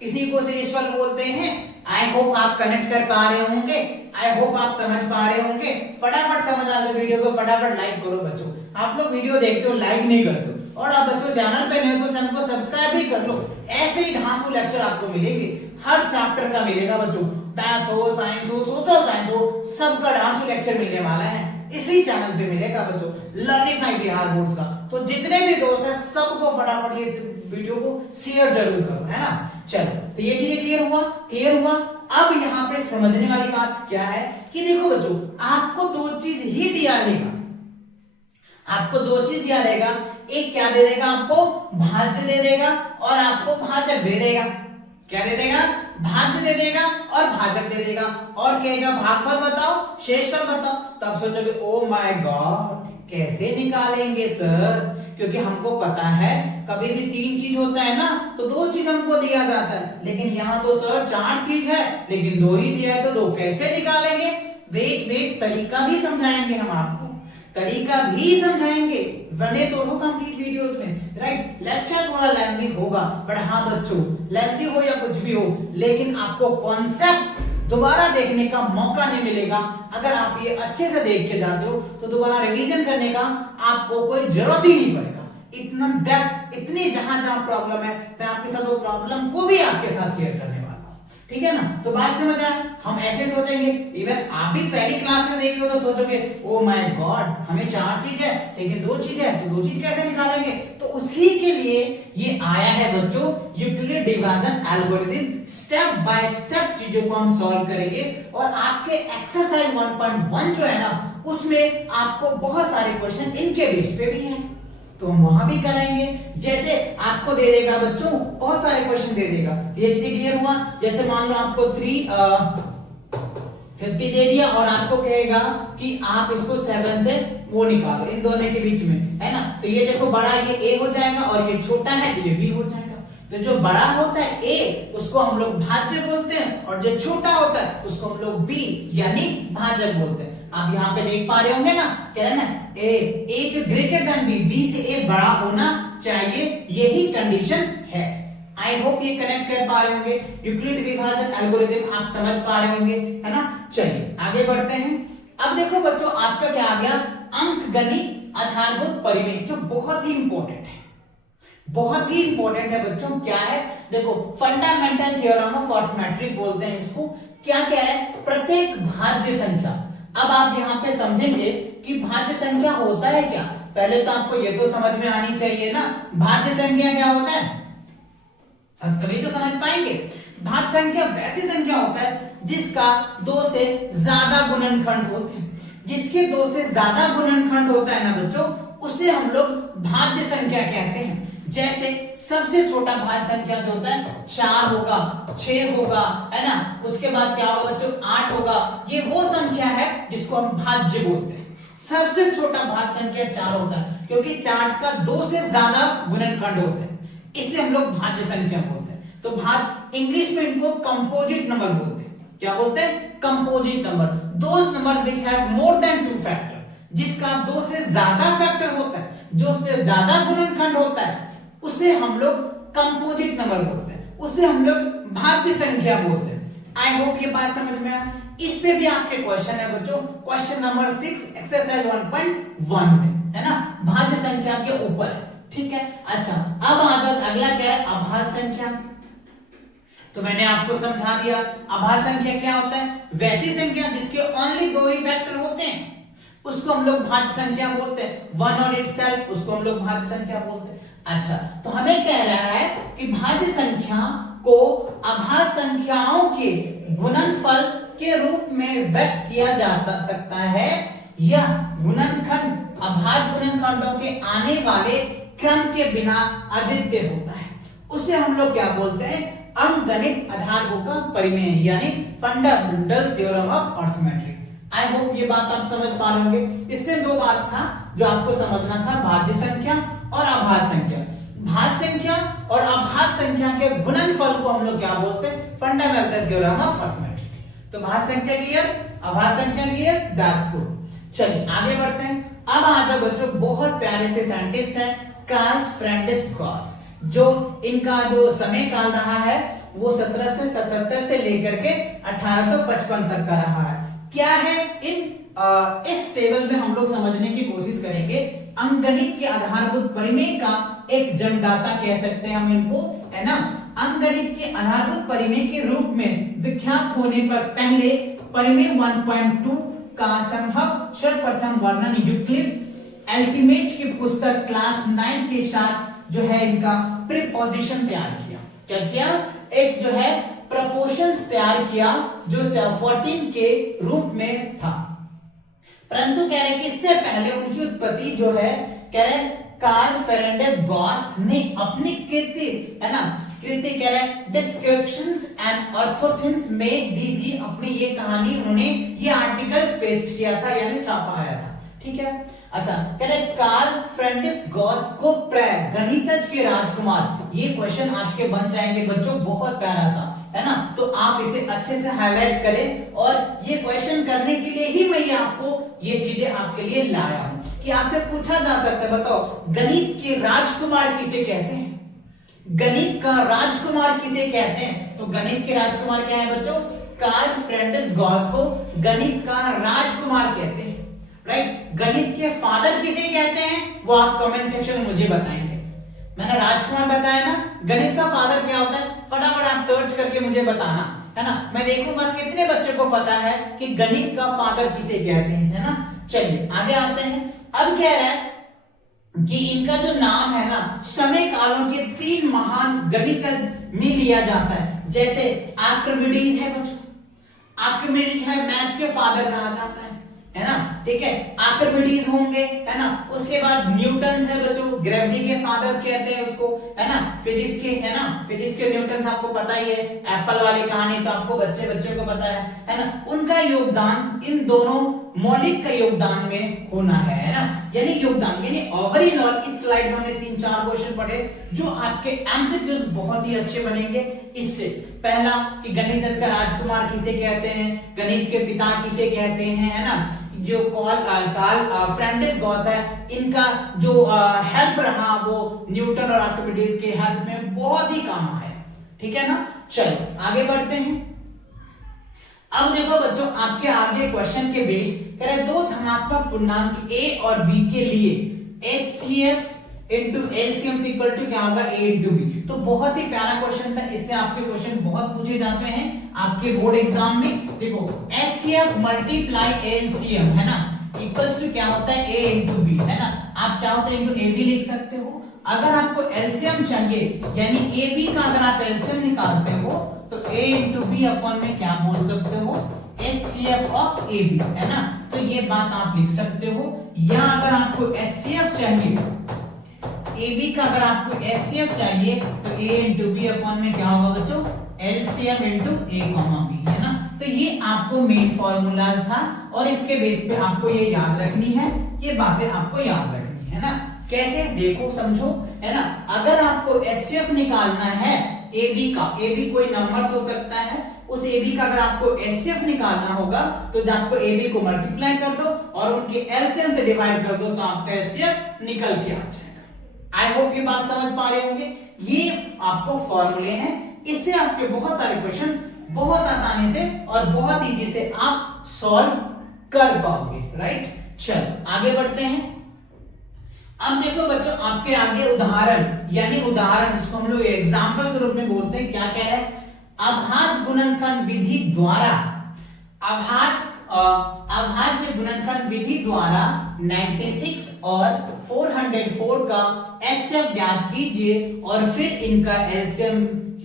इसी को शेषफल बोलते हैं। आई होप आप कनेक्ट कर पा रहे होंगे, आई होप आप समझ पा रहे होंगे। फटाफट समझ आ गया वीडियो को, फटाफट लाइक करो बच्चों। आप लोग वीडियो देखते हो लाइक नहीं करते हो, और आप बच्चों चैनल पे नए हो तो चैनल को सब्सक्राइब भी कर लो। ऐसे ही ढांसू लेक्चर आपको मिलेंगे, हर चैप्टर का मिलेगा बच्चों। मैथ्स हो, साइंस हो, सोशल साइंस हो, सबका ढांसू लेक्चर मिलने वाला है, इसी चैनल पे मिलेगा बच्चों, लर्निंग बिहार बोर्ड का। तो जितने भी दोस्त हैं सबको फटाफट ये वीडियो को शेयर जरूर करो, है ना। चलो तो ये चीजें क्लियर हुआ। अब यहाँ पे समझने वाली बात क्या है कि देखो बच्चों आपको दो चीज ही दिया रहेगा, आपको दो चीज दिया रहेगा। एक क्या दे देगा, आपको भाज्य दे देगा, और आपको भाजक दे देगा। क्या दे देगा, भाज्य दे देगा और भाजक दे देगा, और कहेगा भागफल बताओ, शेषफल बताओ। तब सोचोगे ओ माय गॉड कैसे निकालेंगे सर, क्योंकि हमको पता है कभी भी तीन चीज होता है ना तो दो चीज हमको दिया जाता है, लेकिन यहाँ तो सर चार चीज है लेकिन दो ही दिया है, तो दो कैसे निकालेंगे। वेट तरीका भी समझाएंगे हम आपको, तरीका भी समझाएंगे, बने तो हो कंप्लीट वीडियोस में, राइट। लेक्चर थोड़ा लेंथी होगा, बट हाँ बच्चों लेंथी हो या कुछ भी हो, लेकिन आपको कॉन्सेप्ट दोबारा देखने का मौका नहीं मिलेगा। अगर आप ये अच्छे से देख के जाते हो तो दोबारा रिवीजन करने का आपको कोई जरूरत ही नहीं पड़ेगा। इतना डेप्थ, इतनी जहां प्रॉब्लम है, मैं आपके साथ वो प्रॉब्लम को भी आपके साथ शेयर करने वाला हूं, ठीक है ना। तो बात समझ आया, हम ऐसे सोचेंगे। इवन आप भी पहली क्लास में देख रहे हो तो सोचोगे ओ माय गॉड हमें चार चीज है लेकिन दो चीज है, तो दो चीज कैसे निकालेंगे। तो उसी के लिए ये आया है बच्चों Euclid division algorithm. Step by step चीजों को हम सॉल्व करेंगे, और आपके एक्सरसाइज 1.1 जो है ना उसमें आपको बहुत सारे क्वेश्चन इनके बेस पे भी हैं, तो हम वहां भी कराएंगे। जैसे आपको दे देगा बच्चों बहुत सारे क्वेश्चन दे देगा, ये चीजें क्लियर हुआ। जैसे मान लो आपको 350 दे दिया और आपको कहेगा कि आप इसको 7 से वो निकालो इन दोनों के बीच में, है ना। तो ये देखो बड़ा ये a हो जाएगा और ये छोटा है ये b हो जाएगा। तो जो बड़ा होता है a उसको हम लोग भाज्य बोलते हैं, और जो छोटा होता है उसको हम लोग b यानी भाजक बोलते हैं। आप यहाँ पे देख पा रहे होंगे ना, कह रहे ना a जो ग्रेटर देन b से a बड़ा होना चाहिए, यही कंडीशन है। आई होप ये कनेक्ट कर पा रहे होंगे, यूक्लिड विभाजन एल्गोरिथम आप समझ पा रहे होंगे, है ना। चलिए आगे बढ़ते हैं। अब देखो बच्चों आपका क्या आ गया, अंकगणित आधारभूत परिमेय, जो बहुत ही इंपॉर्टेंट है, बहुत ही इंपॉर्टेंट है बच्चों। क्या है, देखो फंडामेंटल थ्योरम ऑफ अर्थमेटिक बोलते हैं इसको। क्या क्या है, प्रत्येक भाज्य संख्या। अब आप यहाँ पे समझेंगे कि भाज्य संख्या होता है क्या। पहले तो आपको ये तो समझ में आनी चाहिए ना, भाज्य संख्या क्या होता है, तभी तो समझ पाएंगे। भाज्य संख्या वैसी संख्या होता है जिसका दो से ज्यादा गुणनखंड होते हैं। जिसके दो से ज्यादा गुणनखंड होता है ना बच्चों, उसे हम लोग भाज्य संख्या कहते हैं। जैसे सबसे छोटा भाज्य संख्या जो होता है 4 होगा, 6 होगा, है ना, उसके बाद क्या होगा बच्चों 8 होगा। ये वो संख्या है जिसको हम भाज्य बोलते हैं। सबसे छोटा भाज्य संख्या 4 होता है, क्योंकि 4 का 2 से ज्यादा गुणनखंड होते हैं, इसे हम लोग भाज्य संख्या बोलते हैं। तो भाज्य इंग्लिश में इनको कंपोजिट नंबर बोलते हैं। क्या बोलते हैं? Composite number. Those number which has more than 2 factor, जिसका 2 से ज्यादा फैक्टर होता है, जो उससे ज्यादा गुणनखंड होता है, उसे हम लोग कंपोजिट नंबर बोलते हैं, उसे हम लोग भाज्य संख्या बोलते हैं। आई होप ये बात समझ में आया। इस पे भी आपके क्वेश्चन है बच्चों, क्वेश्चन नंबर 6 एक्सरसाइज 1.1 में, है ना, भाज्य संख्या के ऊपर है। ठीक है, अच्छा अब आ जाओ, अगला क्या है? अभाज्य संख्या। तो मैंने आपको समझा दिया अभाज्य संख्या क्या होता है। वैसी संख्या जिसके ओनली 2 ही फैक्टर होते हैं उसको हम लोग भाज्य संख्या बोलते हैं। 1 और इटसेल्फ, उसको हम लोग भाज्य संख्या बोलते हैं। अच्छा, तो हमें कह रहा है कि भाज्य संख्या को अभाज्य संख्याओं के गुणनफल के रूप में व्यक्त किया जा सकता है। यह गुणनखंड अभाज्य गुणनखंडों के आने वाले क्रम के बिना अद्वितीय होता है। उसे हम लोग क्या बोलते हैं? अंकगणित आधारभूत का परिमेय, यानी fundamental theorem of arithmetic. I hope ये बात आप समझ पा रहे होंगे। इसमें 2 बात था जो आपको समझना था, भाज्य संख्या और अभाज्य संख्या। भाज्य संख्या और अभाज्य संख्या के गुणनफल को हम लोग क्या बोलते हैं? Fundamental theorem of arithmetic. तो भाज्य संख्या क्लियर, अभाज्य संख्या क्लियर, दैट्स गुड। चलिए आगे बढ़ते हैं। अब आ जाओ बच्चों, बहुत प्यारे से साइंटिस्ट है कार्ल फ्रेंडिस गॉस, जो इनका जो समय काल रहा है वो 1777 से लेकर के 1855 तक का रहा है। क्या है इस टेबल में हम लोग समझने की कोशिश करेंगे। अंकगणित के आधारभूत परिमेय का एक जन्मदाता कह सकते हैं हम इनको, है ना। अंकगणित के आधारभूत परिमेय के रूप में विख्यात होने पर पहले परिमेय 1.2 का संभव सर्वप्रथम वर्णन यूक्लिड अल्टीमेट की पुस्तक क्लास 9 के साथ जो है इनका प्रीपोजिशन तैयार किया। क्या किया? एक जो है प्रपोर्शंस तैयार किया जो 14 के रूप में था। परंतु कह रहे कि इससे पहले उनकी उत्पत्ति जो है, कह रहे कार्ल फेरेंडेस गॉस ने अपनी कृति, है ना, कृति कह रहे डिस्क्रिप्शंस एंड ऑर्थोथिन्स में दी थी। अपनी ये कहानी उन्होंने ये आर्टिकल्स पेस्ट किया था, यानी छापा आया था। ठीक है, अच्छा कह रहे कार्ल फ्रेंडिस गॉस को गणितज्ञ के राजकुमार, ये क्वेश्चन आपके बन जाएंगे बच्चों, बहुत प्यारा सा, है ना। तो आप इसे अच्छे से हाईलाइट करें, और ये क्वेश्चन करने के लिए ही मैं ये आपको ये चीजें आपके लिए लाया हूं कि आपसे पूछा जा सकता है, बताओ गणित के राजकुमार किसे कहते हैं? गणित का राजकुमार किसे कहते हैं? तो गणित के राजकुमार क्या है बच्चों? कार्ल फ्रेंडिस गॉस को गणित का राजकुमार कहते हैं, राइट। गणित के फादर किसे कहते हैं वो आप कमेंट सेक्शन में मुझे बताएंगे। मैंने राजकुमार बताया ना, गणित का फादर क्या होता है फटाफट आप सर्च करके मुझे बताना, है ना। मैं देखूंगा कितने बच्चे को पता है कि गणित का फादर किसे कहते हैं, है ना। चलिए आगे आते हैं। अब कह रहा है कि इनका जो नाम है ना, समय कालों के 3 महान गणितज्ञ में लिया जाता है। जैसे आर्किमिडीज है बच्चों, आर्किमिडीज है मैथ्स के फादर कहा जाता है ना, ठीक है। आर्किमिडीज होंगे, है ना। उसके बाद न्यूटन है बच्चों, ग्रेविटी के फादर्स कहते हैं उसको, है ना। फिजिक्स के, है ना, फिजिक्स के न्यूटन आपको पता ही है, एप्पल वाली कहानी तो आपको बच्चे को पता है ना। उनका योगदान इन दोनों मौलिक का योगदान में होना है ना, यानी योगदान, यानी ओवरऑल इस स्लाइड में हमने 3-4 क्वेश्चन पढ़े जो आपके एमसीक्यूज बहुत ही अच्छे बनेंगे। इससे पहला कि गणितज्ञ का राजकुमार किसे कहते हैं, गणित के पिता किसे कहते हैं, है ना। जो कार्ल फ्रेंडिस गॉस है, इनका जो हेल्प रहा वो न्यूटन और आर्किमिडीज के हेल्प में बहुत ही काम आया, ठीक है ना। चलो आगे बढ़ते हैं। अब देखो बच्चों, आपके आगे क्वेश्चन के बेस कह रहे 2 धनात्मक पूर्णांक a और b के लिए HCF into LCM equal to क्या होगा, a into b। तो बहुत ही प्यारा क्वेश्चन है, इससे आपके क्वेश्चन बहुत पूछे जाते हैं आपके बोर्ड एग्जाम में। देखो HCF मल्टीप्लाई LCM, है ना, इक्वल्स टू क्या होता है, a into b, है ना। आप चाहो तो into a भी लिख सकते हो। अगर आपको LCM चाहिए, यानी AB का अगर आप LCM निकालते हो तो a into b अपॉन में क्या बोल सकते हो, HCF of AB, है ना। तो ये बात आप लिख सकते हो। या अगर आपको HCF चाहिए AB का अगर आपको HCF चाहिए तो A इंटू बी अपॉन में क्या होगा बच्चों, LCM into A comma B, है ना। तो ये आपको मेन फॉर्मूलाज था और इसके बेस पे आपको ये याद रखनी है, ये बातें आपको याद रखनी है ना। कैसे, देखो समझो, है ना। अगर आपको HCF निकालना है AB का, AB कोई नंबर्स हो सकता है, उस AB का अगर आपको HCF निकालना होगा तो जब आपको AB को मल्टीप्लाई कर दो और उनके LCM से डिवाइड कर दो तो आपका HCF निकल के आ जाएगा। आई होप ये बात समझ पा रहे होंगे। ये आपको फॉर्मूले हैं, इससे आपके बहुत सारे क्वेश्चंस बहुत आसानी से और बहुत इजी से आप सॉल्व कर पाओगे, राइट। चलो आगे बढ़ते हैं। अब देखो बच्चों, आपके आगे उदाहरण, यानी उदाहरण जिसको हम लोग एग्जाम्पल के रूप में बोलते हैं, क्या कह रहे हैं, अभाज्य गुणनखंड विधि द्वारा, अभाज्य गुणनखंड विधि द्वारा 96 और 404 का HCF ज्ञात कीजिए और फिर इनका LCM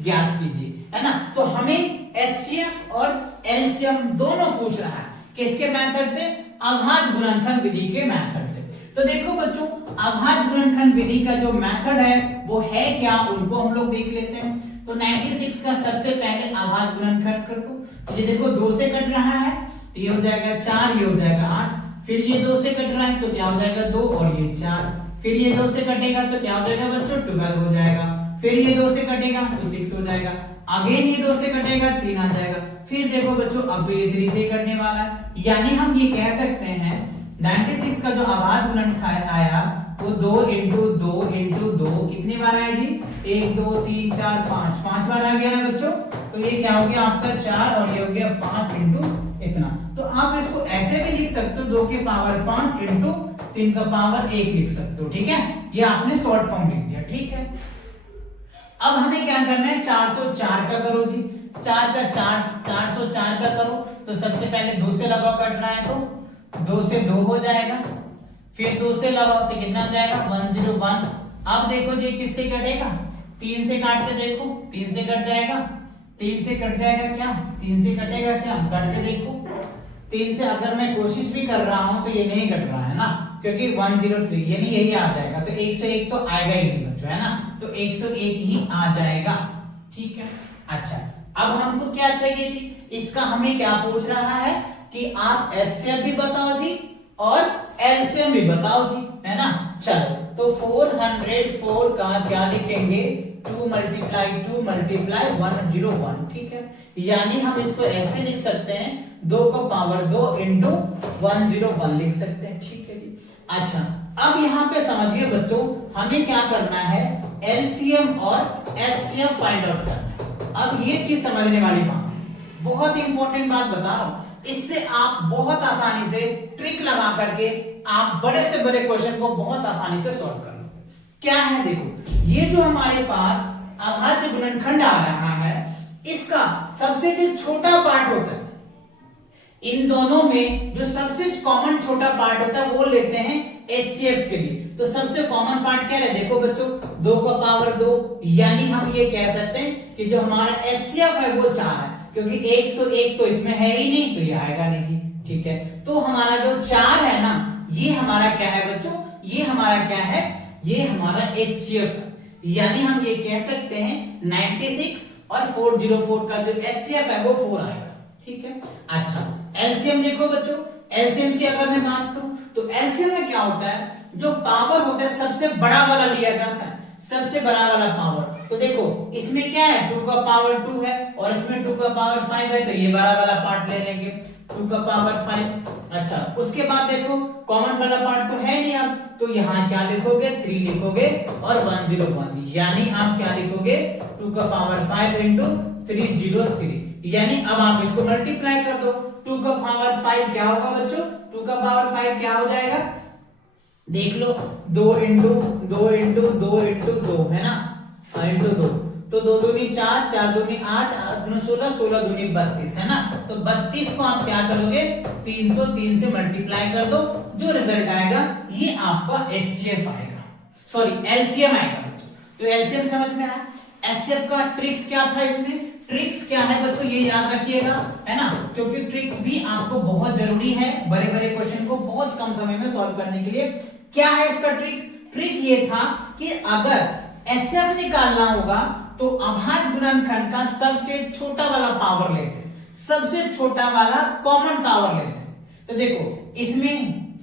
ज्ञात कीजिए, है ना। तो हमें HCF और LCM दोनों पूछ रहा है, किसके मेथड से, अभाज्य गुणनखंड विधि के मेथड से। तो देखो बच्चों, अभाज्य गुणनखंड विधि का जो मेथड है वो है क्या, उनको हम लोग देख लेते हैं। तो 96 का सबसे पहले अभाज्य गुणनखंड कर दो, तो ये देखो 2 से कट रहा है तो ये हो जाएगा 4, ये हो जाएगा 8, फिर ये 2 से कट रहा है तो क्या हो जाएगा 2 और ये 4, फिर ये 2 से कटेगा तो क्या हो जाएगा बच्चों 12 हो जाएगा, फिर ये 2 से कटेगा तो 6 हो जाएगा, अगेन ये 2 से कटेगा 3 आ जाएगा, फिर देखो बच्चों अब तो ये 3 से कटने वाला है। यानी हम ये कह सकते हैं 96 का जो अभाज्य गुणनखंड आया वो 2 इंटू 2 कितनी बार आया जी, 1 2 3 4 5 बार आ गया ना बच्चों। तो ये क्या हो गया आपका 4 और ये हो गया 5 इंटू इतना। तो आप इसको ऐसे भी लिख सकते हो 2 के पावर 5 इंटू 3 का पावर 1 लिख सकते हो, ठीक है। ये आपने शॉर्ट फॉर्म लिख दिया, ठीक है। अब हमें क्या करना है, 404 का करो जी, 404 का करो। तो सबसे पहले 2 से लगाओ, कट रहा है तो 2 से 2 हो जाएगा, फिर 2 से लगाओ तो कितना हो जाएगा 101। अब देखो जी किससे कटेगा, 3 से काट के देखो, 3 से कट जाएगा, 3 से कट जाएगा क्या, 3 से कटेगा क्या, कट के देखो। 3 से अगर मैं कोशिश भी कर रहा हूं तो ये नहीं कट रहा है ना, क्योंकि 103 यानी यही आ जाएगा, तो 101 तो आएगा ही नहीं बच्चों, है ना। तो 101 ही आ जाएगा, ठीक है। अच्छा अब हमको क्या चाहिए जी, इसका हमें क्या पूछ रहा है कि आप HCF भी बताओ जी और LCM भी बताओ जी, है ना। चलो तो 404 का क्या लिखेंगे, 2 मल्टीप्लाई 101, ठीक है। यानी हम इसको ऐसे लिख सकते हैं 2 का पावर 2 इंटू 101 लिख सकते हैं, ठीक है जी। अच्छा अब यहाँ पे समझिए बच्चों, हमें क्या करना है, LCM और HCF फाइंड आउट करना है। अब ये चीज समझने वाली बात है, बहुत इंपॉर्टेंट बात बता रहा हूं, इससे आप बहुत आसानी से ट्रिक लगा करके आप बड़े से बड़े क्वेश्चन को बहुत आसानी से सॉल्व कर लोगे। क्या है देखो, ये जो हमारे पास अभाज्य गुणनखंड आ रहा है, इसका सबसे जो छोटा पार्ट होता है, इन दोनों में जो सबसे कॉमन छोटा पार्ट होता है वो लेते हैं HCF के लिए। तो सबसे कॉमन पार्ट क्या है, देखो बच्चों 2 का पावर 2, यानी हम ये कह सकते हैं कि जो हमारा HCF है वो 4 है, क्योंकि 101 तो इसमें है ही नहीं तो ये आएगा नहीं जी, ठीक है। तो हमारा जो 4 है ना, ये हमारा क्या है बच्चों, ये हमारा क्या है, ये हमारा HCF है। यानी हम ये कह सकते हैं 96 और 404 का जो HCF है वो 4 आएगा, ठीक है। अच्छा LCM देखो बच्चों, LCM की अगर मैं बात करूं तो LCM में क्या होता है, जो पावर होता है सबसे बड़ा वाला लिया जाता है, सबसे बड़ा वाला पावर। तो देखो इसमें क्या है, 2 का पावर 2 है और इसमें 2 का पावर 5 है, तो ये बड़ा वाला पार्ट ले लेंगे 2 का पावर 5। अच्छा उसके बाद देखो कॉमन वाला पार्ट तो है नहीं, अब तो यहाँ क्या लिखोगे 3 लिखोगे और 101, यानी आप क्या लिखोगे 2 का पावर 5 इंटू 303। यानी अब आप इसको मल्टीप्लाई कर दो, 2 का पावर 5 क्या होगा बच्चों, 2 का पावर 5 क्या हो जाएगा, देख लो 2 इंटू 2 इंटू 2 इंटू 2 है ना, इंटू 2, तो 2 दूनी 4, 4 दूनी 8, 8 दूनी 16, 16 दूनी 32 है ना। तो 32 को आप क्या करोगे 303 से मल्टीप्लाई कर दो, जो रिजल्ट आएगा ये आपका HCF आएगा, सॉरी LCM आएगा बच्चों। तो LCM समझ में आया। HCF का ट्रिक्स क्या था, इसमें ट्रिक्स क्या है बच्चों ये याद रखिएगा, है ना, क्योंकि ट्रिक्स भी आपको बहुत जरूरी है बड़े बड़े क्वेश्चन को बहुत कम समय में सॉल्व करने के लिए। क्या है इसका ट्रिक, ट्रिक ये था कि अगर एचसीएफ निकालना होगा तो अभाज्य गुणनखंड का सबसे छोटा वाला पावर लेते, सबसे छोटा वाला कॉमन पावर लेते। तो देखो इसमें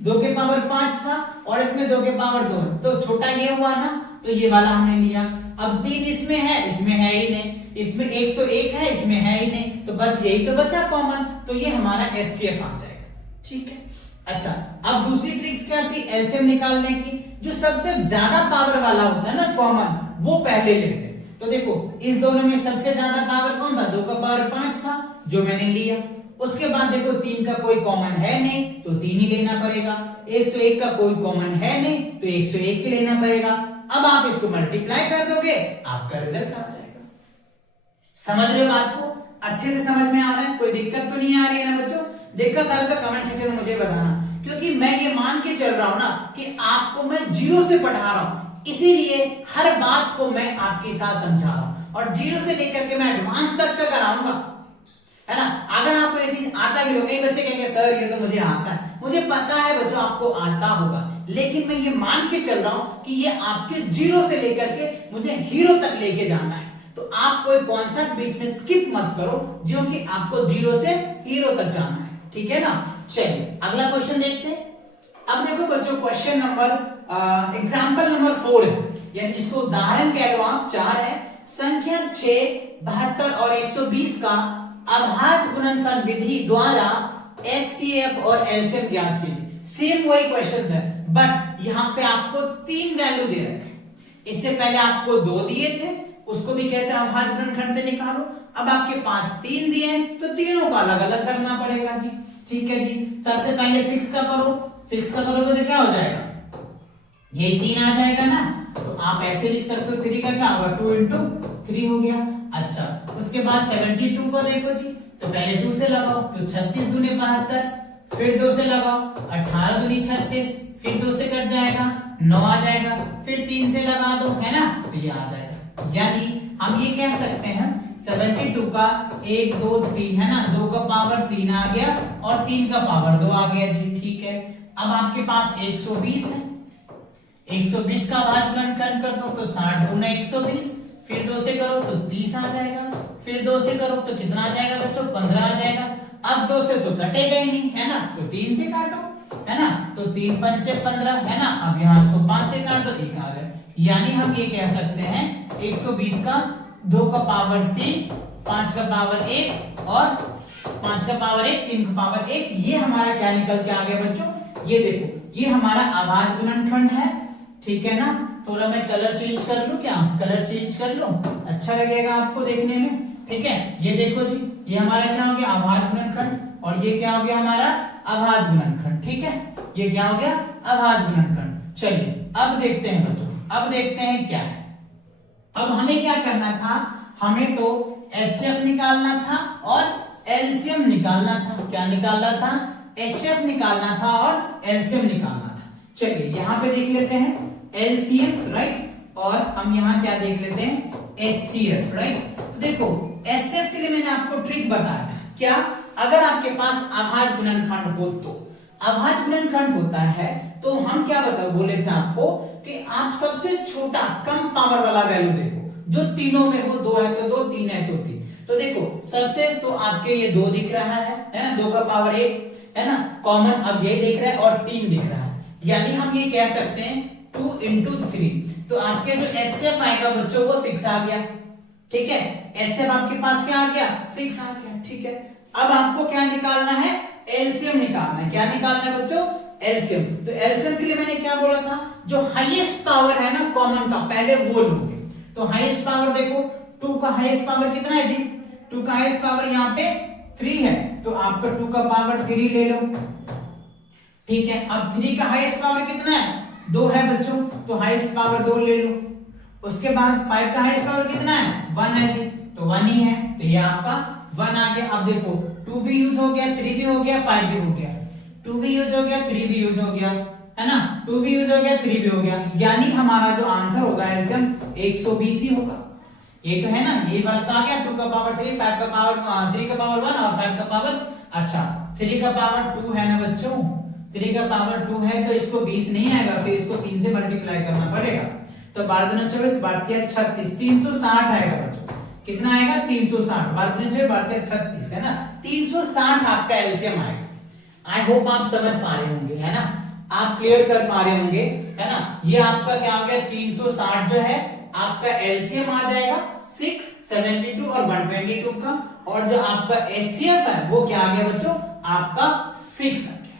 2 के पावर 5 था और इसमें 2 के पावर 2 है, तो छोटा ये हुआ ना, तो ये वाला हमने लिया। अब 3 इसमें है ही नहीं, इसमें 101 है, इसमें है ही नहीं, तो बस यही तो बचा कॉमन, तो ये हमारा एचसीएफ आ जाएगा। ठीक है, अच्छा अब दूसरी ट्रिक्स क्या थी एलसीएम निकालने की, जो सबसे ज्यादा पावर वाला होता है ना कॉमन, वो पहले लेते। तो देखो इस दोनों में सबसे ज्यादा पावर कौन था, 2 का पावर 5 था, जो मैंने लिया। उसके बाद देखो 3 का कोई कॉमन है नहीं, तो 3 ही लेना पड़ेगा। 101 का कोई कॉमन है नहीं, तो 101 ही लेना पड़ेगा। अब आप इसको मल्टीप्लाई कर दोगे, आपका रिजल्ट आ जाएगा। समझ रहे हो बात को, अच्छे से समझ में आ रहा है, कोई दिक्कत तो नहीं आ रही है ना बच्चों? दिक्कत आ रहा तो कमेंट सेक्शन में मुझे बताना, क्योंकि मैं ये मान के चल रहा हूं ना कि आपको मैं जीरो से पढ़ा रहा हूं, इसीलिए हर बात को मैं आपके साथ समझा रहा हूं और जीरो से लेकर के मैं एडवांस तक का कराऊंगा, है ना। अगर आपको ये चीज आता भी होगा, कई बच्चे कहेंगे सर ये तो मुझे आता है, मुझे पता है बच्चों आपको आता होगा, लेकिन मैं ये मान के चल रहा हूं कि ये आपके जीरो से लेकर के मुझे हीरो तक लेके जाना है। तो आप कोई कॉन्सेप्ट बीच में स्किप मत करो, जो कि आपको जीरो से हीरो तक जाना है, ठीक है ना। चलिए अगला क्वेश्चन देखते हैं। अब देखो बच्चों क्वेश्चन नंबर एग्जांपल नंबर 4 है, यानी जिसको उदाहरण कह लो आप 4 है। संख्या 6, 72 और 120 का अभाज्य गुणनखंड विधि द्वारा एचसीएफ और एलसीएम ज्ञात कीजिए। सेम वही क्वेश्चन है, बट यहाँ पे आपको 3 वैल्यू दे रखे। इससे पहले आपको 2 दिए थे, उसको भी कहते हैं अभाज्य गुणनखंड से निकालो। अब आपके पास 3 दिए हैं, तो तीनों का अलग अलग करना पड़ेगा जी। ठीक है जी, सबसे पहले 6 का करो, 6 का करोगे तो क्या हो जाएगा, ये 3 आ जाएगा ना। तो आप ऐसे लिख सकते हो 3 का क्या होगा, 2 into 3 हो गया। अच्छा उसके बाद 72 को देखो जी, तो पहले 2 से लगाओ, तो 36 दूनी 72, फिर 2 से लगाओ, 18 दूनी 36, फिर 2 से कट जाएगा 9 आ जाएगा, फिर 3 से लगा दो, है ना, तो ये आ जाएगा। यानी हम ये कह सकते हैं 72 का 1 2 3 है ना, 2 का पावर 3 आ गया और 3 का पावर 2 आ गया जी। ठीक है, अब आपके पास 120 है, 120 का अभाज्य गुणनखंड कर दो तो 60 दूना 120, फिर 2 से करो तो 30 आ जाएगा, फिर 2 से करो तो कितना आ जाएगा बच्चों, 15 आ जाएगा। अब 2 से तो कटेगा ही नहीं, है ना, तो 3 से काटो, है ना, तो 3 पंचे 15, है ना। अब यहाँ इसको 5 से काट दो, 1 आ गया। यानी हम ये कह सकते हैं 120 का 2 का पावर 3, 5 का पावर 1 और 5 का पावर 1, 3 का पावर 1, ये हमारा क्या निकल के आ गया बच्चों, ये देखो ये हमारा अभाज्य गुणनखंड है। ठीक है ना, थोड़ा मैं कलर चेंज कर लूं, क्या कलर चेंज कर लूं, अच्छा लगेगा आपको देखने में। ठीक है, ये देखो जी, ये हमारा क्या हो गया, अभाज्य गुणनखंड, और ये क्या हो गया हमारा अभाज्य गुणनखंड। ठीक है, ये क्या हो गया, अभाज्य गुणनखंड। चलिए अब देखते हैं बच्चों, अब देखते हैं क्या है। अब हमें क्या करना था, हमें तो एचसीएफ निकालना था और एलसीएम निकालना था। क्या निकालना था, एचसीएफ निकालना था और एलसीएम निकालना था। चलिए यहाँ पे देख लेते हैं एलसीएम, राइट, और हम यहाँ क्या देख लेते हैं, एचसीएफ, राइट। तो देखो एचसीएफ के लिए मैंने आपको ट्रिक बताया था, क्या, अगर आपके पास अभाज्य गुणनखंड हो, तो अभाज्य गुणनखंड होता है तो हम क्या बोले थे आपको कि आप सबसे छोटा कम पावर वाला वैल्यू देखो, जो तीनों में हो, 2 है तो 2, 3 है तो 3। तो देखो सबसे तो आपके ये 2 दिख रहा है ना, 2 का पावर 1, है ना, कॉमन अब ये दिख रहा है और 3 दिख रहा है। यानी हम ये कह सकते हैं 2 into 3, तो आपके जो एचसीएफ आएगा बच्चों वो 6 आ गया। ठीक है, एचसीएफ आपके पास क्या आ गया, 6 आ गया। ठीक है, अब आपको क्या निकालना है, एलसीएम निकालना है। क्या निकालना है बच्चों, एलसीएम। तो एलसीएम के लिए मैंने क्या बोला था, जो हाईएस्ट पावर है ना कॉमन का, पहले वो लोगे। तो हाईएस्ट पावर देखो, 2 का हाईएस्ट पावर कितना है जी, 2 का हाईएस्ट पावर यहाँ पे 3 है, तो आपका 2 का पावर 3 ले लो। ठीक है, अब 3 का हाईएस्ट पावर कितना है, 2 है बच्चों, तो हाईएस्ट पावर 2 ले लो। उसके बाद 5 का हाईएस्ट पावर कितना है, 1 है जी, तो 1 ही है, तो ये आपका 1 आ गया। अब देखो 2 भी यूज हो गया, 3 भी हो गया, 5 भी हो गया, 2 भी यूज हो गया, 3 भी यूज हो गया, है ना, 2 भी यूज हो गया, 3 भी हो गया। यानी हमारा जो आंसर होगा एलसीएम 120 ही होगा। ये तो है ना, ये वाला तो आ गया, 2 का पावर 3, 5 का पावर 3 का पावर 1 और 5 का पावर, अच्छा 3 का पावर 2 है ना बच्चों, 3 का पावर 2 है तो इसको 20 नहीं आएगा, फिर इसको 3 से मल्टीप्लाई करना पड़ेगा। तो 12 दूना 24, 12 36, 360 आएगा बच्चों। कितना आएगा? 360। 12 दूना 24, 12 36 है ना, 360 आपका एलसीएम आएगा। आई होप आप समझ पा रहे होंगे, है ना, आप क्लियर कर पा रहे होंगे, है ना। ये आपका क्या हो गया? 360 जो है आपका एलसीएम आ जाएगा 6, 72 और 122 का, और जो आपका एचसीएफ है वो क्या आ गया बच्चों? आपका 6 आ गया।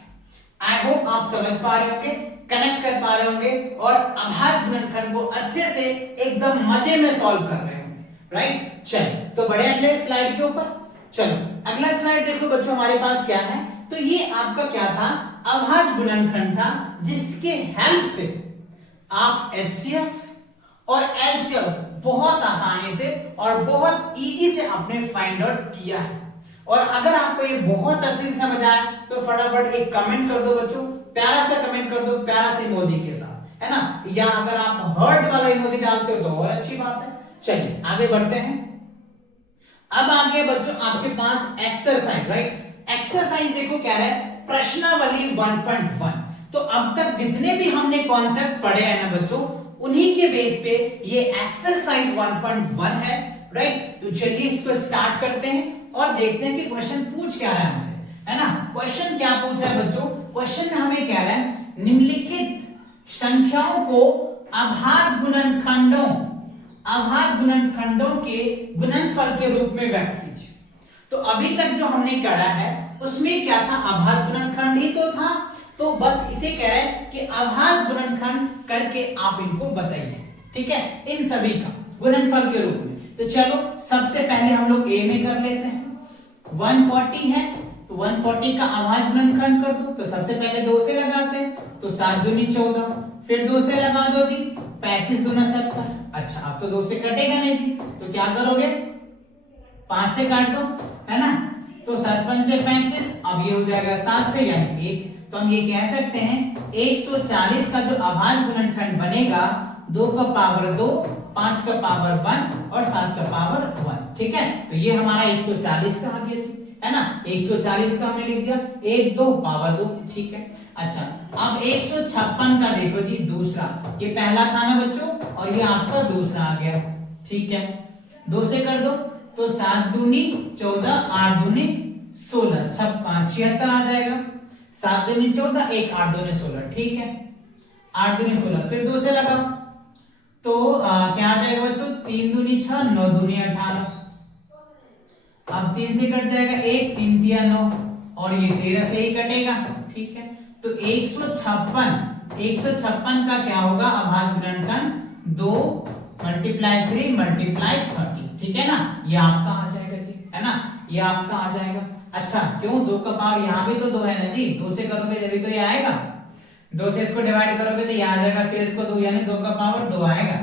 आई होप आप समझ पा रहे होंगे, कनेक्ट कर पा रहे होंगे और अभाज्य गुणनखंड को अच्छे से एकदम मजे में सॉल्व कर रहे होंगे, राइट। चलिए तो बढ़े अगले स्लाइड के ऊपर। चलो अगला स्लाइड देखो बच्चों, हमारे पास क्या है? तो ये आपका क्या था? अभाज्य गुणनखंड था, जिसके हेल्प से आप एचसीएफ और एलसीएम बहुत आसानी से और बहुत इजी से आपने फाइंड आउट किया है। और अगर आपको ये बहुत अच्छे से समझ आया तो फटाफट एक कमेंट कर दो बच्चों, प्यारा सा कमेंट कर दो, प्यारा सा इमोजी के साथ, है ना। या अगर आप हर्ट वाला इमोजी डालते हो तो और अच्छी बात है। चलिए आगे बढ़ते हैं। अब आगे बच्चों आपके पास एक्सरसाइज, राइट। एक्सरसाइज देखो क्या है, प्रश्नावली 1.1। तो अब तक जितने भी हमने कॉन्सेप्ट पढ़े हैं ना बच्चों, उन्हीं के बेस पे ये एक्सरसाइज 1.1 है, राइट। तो चलिए इसको स्टार्ट करते हैं और देखते हैं कि क्वेश्चन पूछ क्या रहा है हमसे, है ना। क्वेश्चन क्या पूछ रहा है बच्चों? क्वेश्चन में हमें कह रहा है निम्नलिखित संख्याओं को अभाज्य गुणनखंडों के गुणनफल के रूप में व्यक्त कीजिए। तो अभी तक जो हमने करा है उसमें क्या था? अभाज्य गुणनखंड ही तो था, तो बस इसे कह रहे हैं कि अभाज्य गुणनखंड करके आप इनको बताइए, ठीक है, इन सभी का गुणनफल के रूप में। तो चलो सबसे पहले हम लोग ए में कर लेते हैं। 140 है तो 140 का अभाज्य गुणनखंड कर दो, तो सबसे पहले 2 से लगाते हैं, तो 7 दूनी 14, फिर 2 से लगा दो जी, 35 दूना 70। अच्छा अब तो 2 से कटेगा नहीं जी, तो क्या करोगे? 5 से काट दो, है ना। तो 7 पंचे 35, अब ये हो जाएगा 7 से यानी 1। तो हम ये कह सकते हैं 140 का जो अभाज्य गुणनखंड बनेगा, 2 का पावर 2, 5 का पावर 1 और 7 का पावर 1, ठीक है। तो ये हमारा 140 का आ गया जी, है ना। 140 का हमने लिख दिया, 1 2 पावर 2, ठीक है। अच्छा अब 156 का देखो जी दूसरा, ये पहला था ना बच्चों और ये आपका दूसरा आ गया, ठीक है। 2 से कर दो, तो 7 दूनी 14, 8 दूनी 16, 76 आ जाएगा। 7 दूनी 14, 1 8 दूनी 16, ठीक है। 8 दूनी 16, फिर 2 से लगाओ, तो क्या आ जाएगा बच्चों? 3 दूनी 6, 9 दूनी 18। अब 3 से कट जाएगा 1, 3 तिया 9 और ये 13 से ही कटेगा, ठीक है। तो 156 का क्या होगा? अभाज्य गुणनखंड 2 मल्टीप्लाई 3 मल्टीप्लाई 30, ठीक है ना। ये आपका आ जाएगा जी, है ना, ये आपका आ जाएगा। अच्छा क्यों? 2 का पावर यहाँ भी तो 2 है ना जी, 2 से करोगे जब तो ये आएगा, 2 से इसको डिवाइड करोगे तो ये आ जाएगा, फिर इसको 2 यानी 2 का पावर 2 आएगा,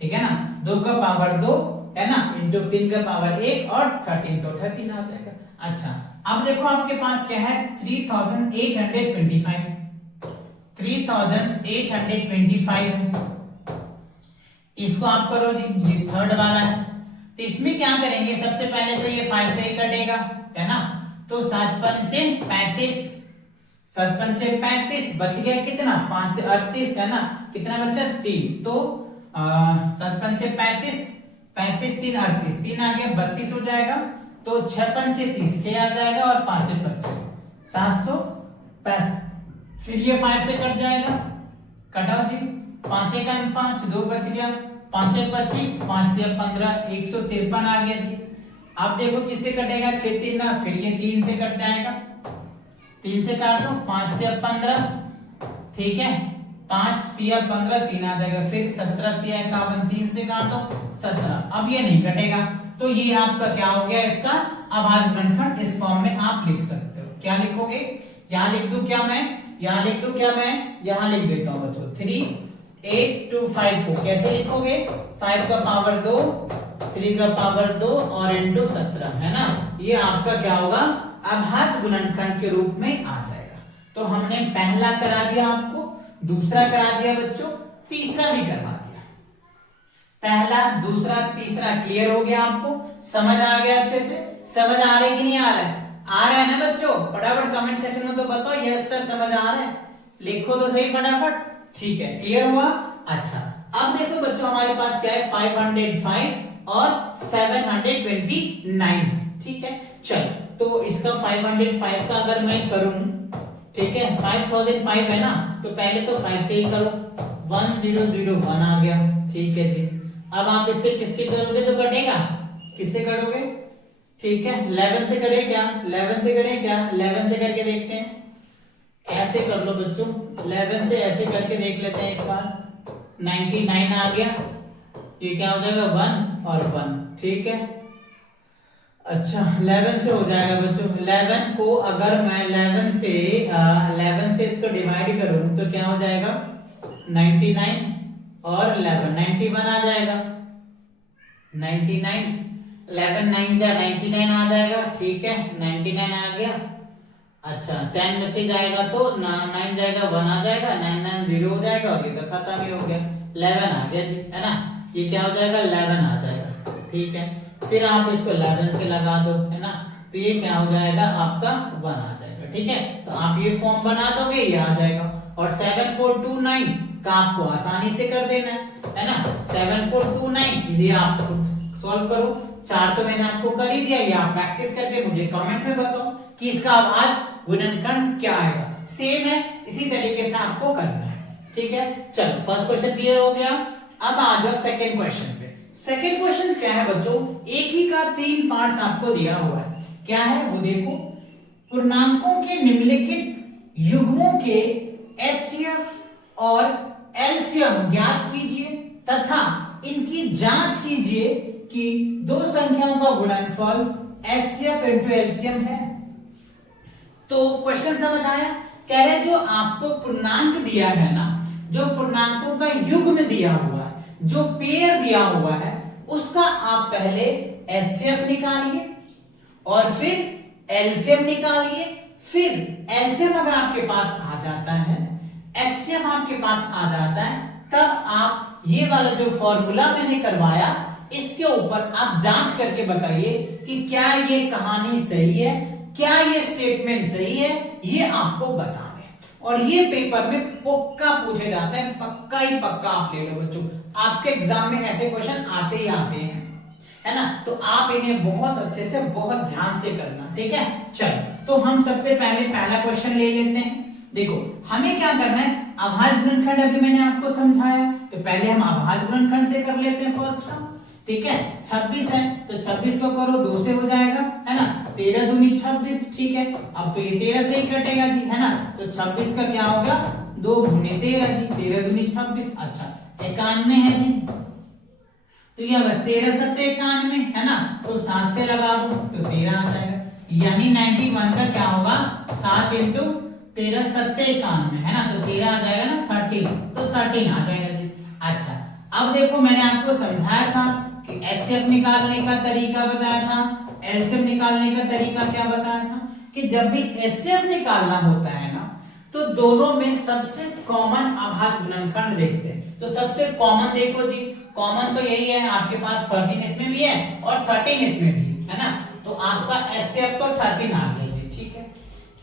ठीक है ना। 2 का पावर 2 है ना, इंटू 3 का पावर 1 और 13, तो 13 आ जाएगा। अच्छा अब देखो आपके पास क्या है? 3825, 3825 है। इसको आप करो जी, ये थर्ड वाला है, तो इसमें क्या करेंगे? सबसे पहले तो ये 5 से ही कटेगा, है ना। तो 7 पंचे 35, 7 पंचे 35, बच गया कितना? 5 से 38, है ना। कितना बचा? 3। तो 7 पंचे 35, 35 3 38, 3 आ गया 32 हो जाएगा। तो 6 पंचे 30, 6 आ जाएगा और 5 25, 765। फिर ये 5 से कट जाएगा, कटाओ जी, 5 का 5, 2 बच गया, 5 25, 5 15, 153 आ गया जी। अब देखो किससे कटेगा? 6 3 ना, फिर ये 3 से कट जाएगा, 3 से काट दो, 5 15, ठीक है, 5 3 15, 3 आ जाएगा, फिर 17 3 51, 3 से काट दो 17। अब ये नहीं कटेगा, तो ये आपका क्या हो गया? इसका अभाज्य गुणनखंड इस फॉर्म में आप लिख सकते हो। क्या लिखोगे? यहां लिख दूं क्या मैं? यहां लिख दूं क्या मैं? यहां लिख देता हूं बच्चों, 3825 को कैसे लिखोगे? 5 का पावर 2, 3 का पावर 2 और इंटू 17, है ना। ये आपका क्या होगा? अभाज्य गुणनखंड के रूप में आ जाएगा। तो हमने पहला करा दिया आपको, दूसरा करा दिया बच्चों, तीसरा भी करवा दिया। पहला दूसरा तीसरा क्लियर हो गया? आपको समझ आ गया? अच्छे से समझ आ रहा है कि नहीं आ रहा है? आ रहा है ना बच्चों? फटाफट कमेंट सेक्शन में तो बताओ यस सर समझ आ रहा है, लिखो तो सही फटाफट। ठीक है, क्लियर हुआ? अच्छा, अब देखो बच्चों हमारे पास क्या है, 505 और 729, ठीक है। चलो तो इसका 505 का अगर मैं करूं, ठीक है, 5005 है ना, तो पहले तो 5 से ही करो, 1001 आ गया, ठीक है जी। अब आप इससे किससे करोगे तो कटेगा, किससे करोगे? ठीक है, 11 से करें क्या, 11 से करें क्या, 11 से करके देखते हैं। ऐसे कर लो बच्चों, 11 से ऐसे करके देख लेते हैं एक बार। 99 आ गया, ये क्या हो जाएगा 1 और 1, ठीक है। अच्छा 11 से हो जाएगा बच्चों, 11 को अगर मैं 11 से इसको डिवाइड करूं तो क्या हो जाएगा 99 और 11 91 आ जाएगा, 99 11 9 जा 99 आ जाएगा, ठीक है 99 आ गया। अच्छा 10 में से जाएगा तो 9 जाएगा 1 आ जाएगा, 9 9 0 हो जाएगा और ये तो खत्म ही हो गया, 11 आ गया जी, है ना। ये क्या हो जाएगा 11 आ जाएगा, ठीक है। फिर आप इसको 11 से लगा दो, है ना, तो ये क्या हो जाएगा आपका 1 आ जाएगा, ठीक है। तो आप ये फॉर्म बना दोगे, ये आ जाएगा। और 7429 का आपको आसानी से कर देना है ना, 7429 ये आप खुद सॉल्व करो। 4 तो मैंने आपको कर ही दिया, ये आप प्रैक्टिस करके मुझे कमेंट में बताओ कि इसका अभाज्य गुणनखंड क्या आएगा। सेम है, इसी तरीके से आपको करना है, ठीक है। चलो फर्स्ट क्वेश्चन क्लियर हो गया। अब आ जाओ सेकंड क्वेश्चन पे। सेकंड क्वेश्चन क्या है बच्चों, एक ही का 3 पार्ट्स आपको दिया हुआ है। क्या है वो देखो, पूर्णांकों के निम्नलिखित युग्मों के एचसीएफ और एलसीएम ज्ञात कीजिए तथा इनकी जांच कीजिए कि दो संख्याओं का गुणनफल एचसीएफ इंटू एलसीएम है। तो क्वेश्चन समझ आया? कह रहे जो आपको पूर्णांक दिया है ना, जो पूर्णांकों का युग्म दिया हुआ है, जो पेयर दिया हुआ है, उसका आप पहले एचसीएफ निकालिए और फिर एलसीएम निकालिए। फिर एलसीएम अगर आपके पास आ जाता है, एचसीएफ आपके पास आ जाता है, तब आप ये वाला जो फॉर्मूला मैंने करवाया इसके ऊपर आप जांच करके बताइए कि क्या ये कहानी सही है, क्या ये स्टेटमेंट सही है, ये आपको बताना है। और ये पेपर में पक्का पूछे जाते हैं, पक्का ही पक्का आप ले लो बच्चों, आपके एग्जाम में ऐसे क्वेश्चन आते ही आते हैं, है ना। तो आप इन्हें बहुत अच्छे से बहुत ध्यान से करना, ठीक है। चलो तो हम सबसे पहले पहला क्वेश्चन ले लेते हैं। देखो हमें क्या करना है, अभाज्य गुणनखंड अभी मैंने आपको समझाया, तो पहले हम अभाज्य गुणनखंड से कर लेते हैं फर्स्ट का, ठीक है। 26 है तो 26 को करो 2 से हो जाएगा, है ना, 13 दूनी 26, ठीक है। अब तो ये 13 से ही कटेगा जी, है ना, तो 26 का क्या होगा 2 गुने 13 जी, 13 दूनी 26। अच्छा 91 है जी, तो ये अगर 13 सत्ते 91, है ना, तो 7 से लगा दो तो 13 आ जाएगा, यानी 91 का क्या होगा 7 इंटू 13 सत्ते 91, है ना, तो 13 आ जाएगा ना 13, तो 13 आ जाएगा जी। अच्छा अब देखो मैंने आपको समझाया था कि एचसीएफ निकालने का तरीका बताया था, एलसीएम निकालने का तरीका क्या बताया था, कि जब भी एचसीएफ निकालना होता है ना, तो दोनों में सबसे कॉमन अभाज्य गुणनखंड देखते हैं। तो सबसे कॉमन देखो जी, कॉमन तो यही है आपके पास, 13 इसमें भी है और 13 इसमें भी है ना, तो आपका एचसीएफ तो 13 आ गया जी, ठीक है।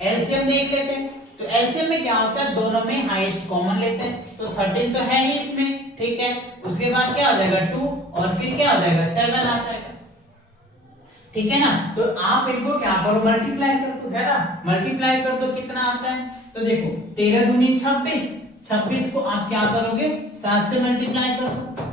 एलसीएम देख लेते हैं, तो एलसीएम में क्या होता है, दोनों में हाईएस्ट कॉमन लेते हैं, तो 13 तो है ही इसमें, ठीक है। उसके बाद क्या हो जाएगा 2 और फिर क्या हो जाएगा 7 आ जाएगा, ठीक है ना। तो आप इनको क्या करो मल्टीप्लाई कर दो, है ना, मल्टीप्लाई कर दो, कितना आता है, तो देखो 13 दूनी 26, 26 को आप क्या करोगे 7 से मल्टीप्लाई कर दो,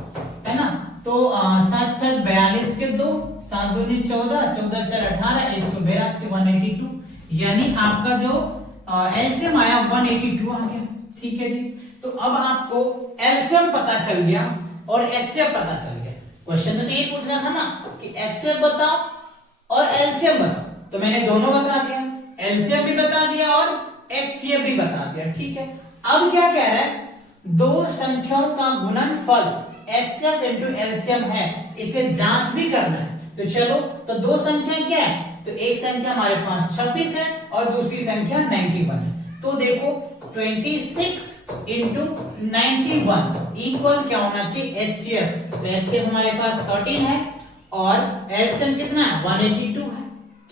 है ना, तो 7 6 42 के 2, 7 दूनी 14, 14 4 18, 182 182, यानी आपका जो एलसीएम आया 182 आ गया, ठीक है जी। तो अब आपको एलसीएम पता चल गया और एचसीएफ पता चल गया। क्वेश्चन में तो ये पूछ रहा था ना कि एचसीएफ बताओ और एलसीएम बताओ, तो मैंने दोनों बता दिया, एलसीएम भी बता दिया और एचसीएफ भी बता दिया, ठीक है। अब क्या कह रहा है, दो संख्याओं का गुणनफल एचसीएफ इनटू एलसीएम है, इसे जांच भी करना है। तो चलो, तो दो संख्या क्या है, तो एक संख्या हमारे पास 26 है और दूसरी संख्या 91 है। तो देखो 26 इंटू 91 इक्वल क्या होना चाहिए एचसीएफ, तो एचसीएफ हमारे पास 13 है और एलसीएम कितना है 182 है,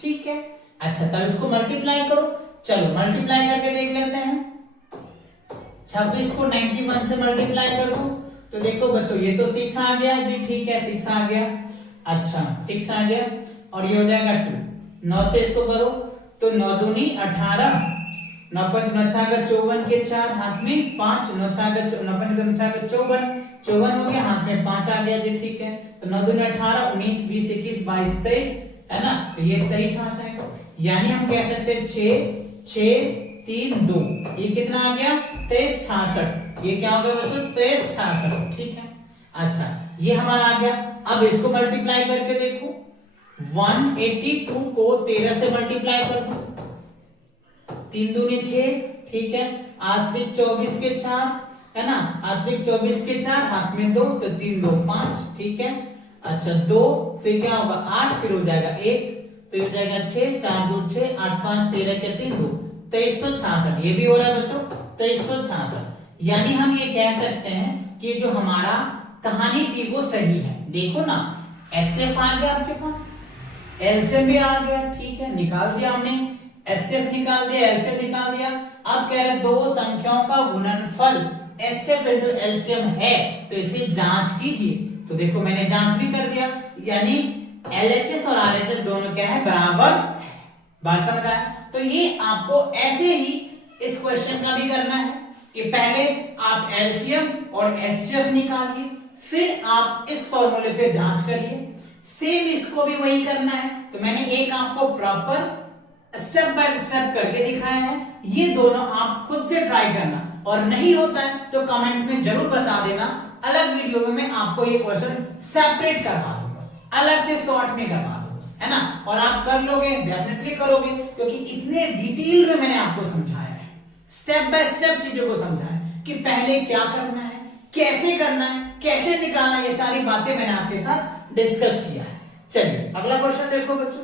ठीक है। अच्छा तब इसको मल्टीप्लाई करो, चलो मल्टीप्लाई करके देख लेते हैं। 26 को 91 से मल्टीप्लाई कर दो तो देखो बच्चों ये तो 6 आ गया जी, ठीक है 6 आ गया, अच्छा 6 आ गया और ये हो जाएगा 2। 9 से इसको करो तो 9 दूनी 18, 9 5 9 6 54 के 4 हाथ में 5, 9 6 9 5 9 6 54, 54 हो गया हाथ में 5 आ गया जी, ठीक है। तो 9 दूनी 18, 19 20 21 22 23 है ना, तो ये 23 आ जाएगा। यानी हम कह सकते हैं 6 6 3 2, ये कितना आ गया 23 66, ये क्या हो गया बच्चों 23 66, ठीक है। अच्छा ये हमारा आ गया। अब इसको मल्टीप्लाई करके देखो, 182 को 13 से मल्टीप्लाई कर दो, 3 दूनी 6, ठीक है, आत्रिक 24 के 4 है ना, आत्रिक 24 के 4 हाथ में 2 तो 3 2 5, ठीक है। अच्छा 2 फिर क्या होगा 8, फिर हो जाएगा 1 तो हो जाएगा 6 4 2 6 8 5 13 के 3 2 2366, ये भी हो रहा है बच्चों 2366। यानी हम ये कह सकते हैं कि जो हमारा कहानी थी वो सही है। देखो ना एचसीएफ आ गया आपके पास, एलसीएम भी आ गया, ठीक है, निकाल दिया हमने, एचसीएफ निकाल दिया, एलसीएम निकाल दिया। अब कह रहे दो संख्याओं का गुणनफल एचसीएफ इनटू एलसीएम है तो इसे जांच कीजिए। तो देखो मैंने जांच भी कर दिया, यानी एलएचएस और आरएचएस दोनों क्या है बराबर है। बात समझ आया? तो ये आपको ऐसे ही इस क्वेश्चन का भी करना है कि पहले आप एलसीएम और एचसीएफ निकालिए, फिर आप इस फॉर्मूले पे जांच करिए। सेम इसको भी वही करना है। तो मैंने एक आपको प्रॉपर स्टेप बाय स्टेप करके दिखाया है, ये दोनों आप खुद से ट्राई करना, और नहीं होता है तो कमेंट में जरूर बता देना। अलग वीडियो में मैं आपको ये क्वेश्चन सेपरेट करवा दूंगा, अलग से शॉर्ट में करवा दूंगा, है ना। और आप कर लोगे, डेफिनेटली करोगे, क्योंकि इतने डिटेल में मैंने आपको समझाया है, स्टेप बाय स्टेप चीजों को समझाया कि पहले क्या करना है, कैसे करना है, कैसे निकालना है, ये सारी बातें मैंने आपके साथ डिस्कस किया है। चलिए अगला क्वेश्चन देखो बच्चों।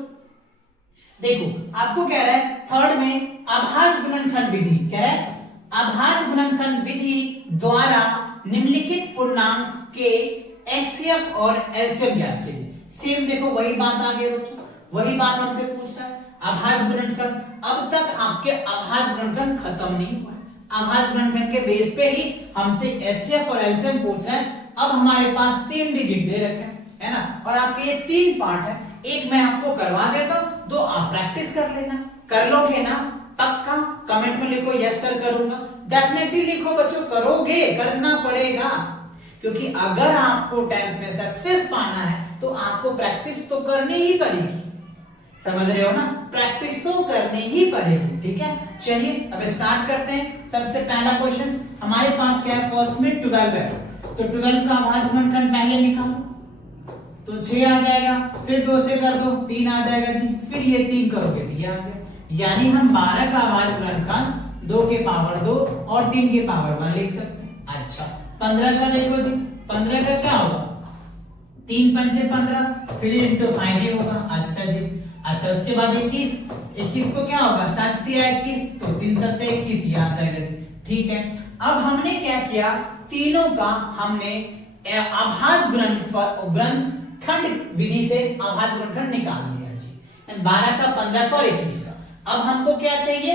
देखो आपको कह रहा है थर्ड में अभाज्य गुणनखंड विधि, कह रहा है अभाज्य गुणनखंड विधि द्वारा निम्नलिखित पूर्णांक के एचसीएफ और एलसीएम ज्ञात कीजिए। सेम देखो वही बात आ गई बच्चों, वही बात हमसे पूछ रहा है अभाज्य गुणनखंड। अब तक आपके अभाज्य गुणनखंड खत्म नहीं हुआ है, अभाज्य गुणनखंड के बेस पे ही हमसे एचसीएफ और एलसीएम पूछ रहे हैं। अब हमारे पास 3 डिजिट दे रखे हैं, है ना, और आपके ये 3 पार्ट है, एक मैं आपको करवा देता हूं, 2 आप प्रैक्टिस कर लेना। कर लोगे ना पक्का? कमेंट में लिखो यस सर करूंगा, डेफिनेटली लिखो बच्चों, करोगे, करना पड़ेगा, क्योंकि अगर आपको 10th में सक्सेस पाना है तो आपको प्रैक्टिस तो करनी ही पड़ेगी। समझ रहे हो ना, प्रैक्टिस तो करनी ही पड़ेगी, ठीक है। चलिए अब स्टार्ट करते हैं। सबसे पहला क्वेश्चन हमारे पास क्या है, फर्स्ट में 12 है, तो 12 का अभाज्य गुणनखंड पहले निकालो, तो 6 आ जाएगा, फिर 2 से कर दो 3 आ जाएगा जी, फिर ये 3 करोगे तो ये आ गया। यानी हम 12 का अभाज्य गुणनखंड 2 के पावर 2 और 3 के पावर 1 लिख सकते हैं। अच्छा 15 का देखो जी, 15 का क्या होगा, 3 पंचे 15, फिर इंटू 5 ही होगा। अच्छा जी, अच्छा उसके बाद 21 को क्या होगा 7 या 21, तो 3 7 21 ये आ जाएगा जी, ठीक है। अब हमने क्या किया, तीनों का हमने अभाज्य गुणनखंड विधि से अभाज्य गुणनखंड निकाल लिया जी, 12 का 15 का और 21 का। अब हमको क्या चाहिए,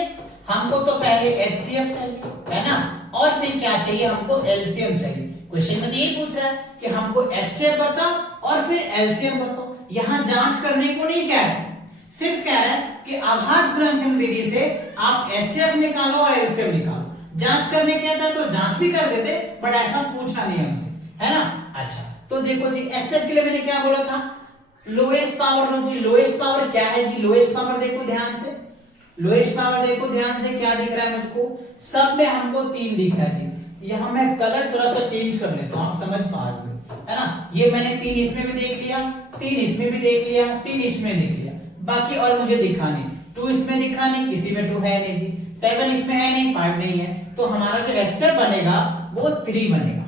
हमको तो पहले एचसीएफ चाहिए, है ना, और फिर क्या चाहिए, हमको एलसीएम चाहिए। क्वेश्चन में तो यही पूछ रहा है कि हमको एचसीएफ बताओ और फिर एलसीएम बताओ। यहां जांच करने को नहीं कह रहा, सिर्फ कह रहा है कि अभाज्य गुणनखंड विधि से आप एचसीएफ निकालो और एलसीएम निकालो। जांच करने कहता तो जांच भी कर देते, बट ऐसा पूछा नहीं हमसे, है ना। अच्छा तो देखो जी एचसीएफ के लिए मैंने क्या बोला था, लोएस्ट पावर लो जी। लोएस्ट पावर क्या है जी, लोएस्ट पावर देखो ध्यान से, लोएस्ट पावर देखो ध्यान से, क्या दिख रहा है मुझको, सब में हमको 3 दिख रहा है जी। यहां मैं कलर थोड़ा सा चेंज कर लेता हूं, आप समझ पाओगे, है ना। ये मैंने 3 इसमें भी देख लिया, 3 इसमें भी देख लिया, 3 इसमें देख लिया, बाकी और मुझे दिखा नहीं। 2 इसमें दिखा नहीं, किसी में 2 है नहीं जी, 7 इसमें है नहीं, 5 नहीं है, तो हमारा जो एचसीएफ बनेगा वो 3 बनेगा।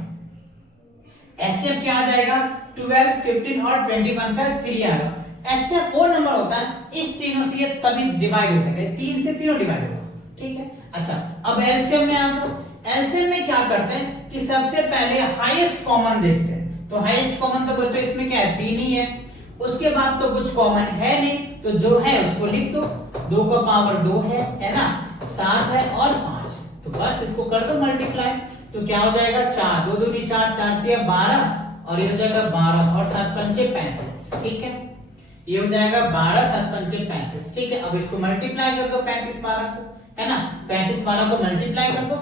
एचसीएफ क्या आ जाएगा, 12 15 और 21 का 3 आएगा। एचसीएफ 4 नंबर होता है, इस तीनों से ये सभी डिवाइड हो जाएगा, 3 से तीनों डिवाइड होगा, ठीक है। अच्छा अब एलसीएम में आ जाओ। एलसीएम में क्या करते हैं कि सबसे पहले हाईएस्ट कॉमन देखते हैं, तो हाईएस्ट कॉमन तो बच्चों इसमें क्या है 3 ही है, उसके बाद तो कुछ कॉमन है नहीं, तो जो है उसको लिख दो, 2 का पावर 2 है ना, 7 है और 5, तो बस इसको कर दो मल्टीप्लाई, तो क्या हो जाएगा 4, 2 दूनी 4, 4 तिया 12 और ये हो जाएगा 12 और 7 पंचे 35, ठीक है, ये हो जाएगा 12 7 पंचे 35, ठीक है। अब इसको मल्टीप्लाई कर दो 35 12 को, है ना, 35 12 को मल्टीप्लाई कर दो,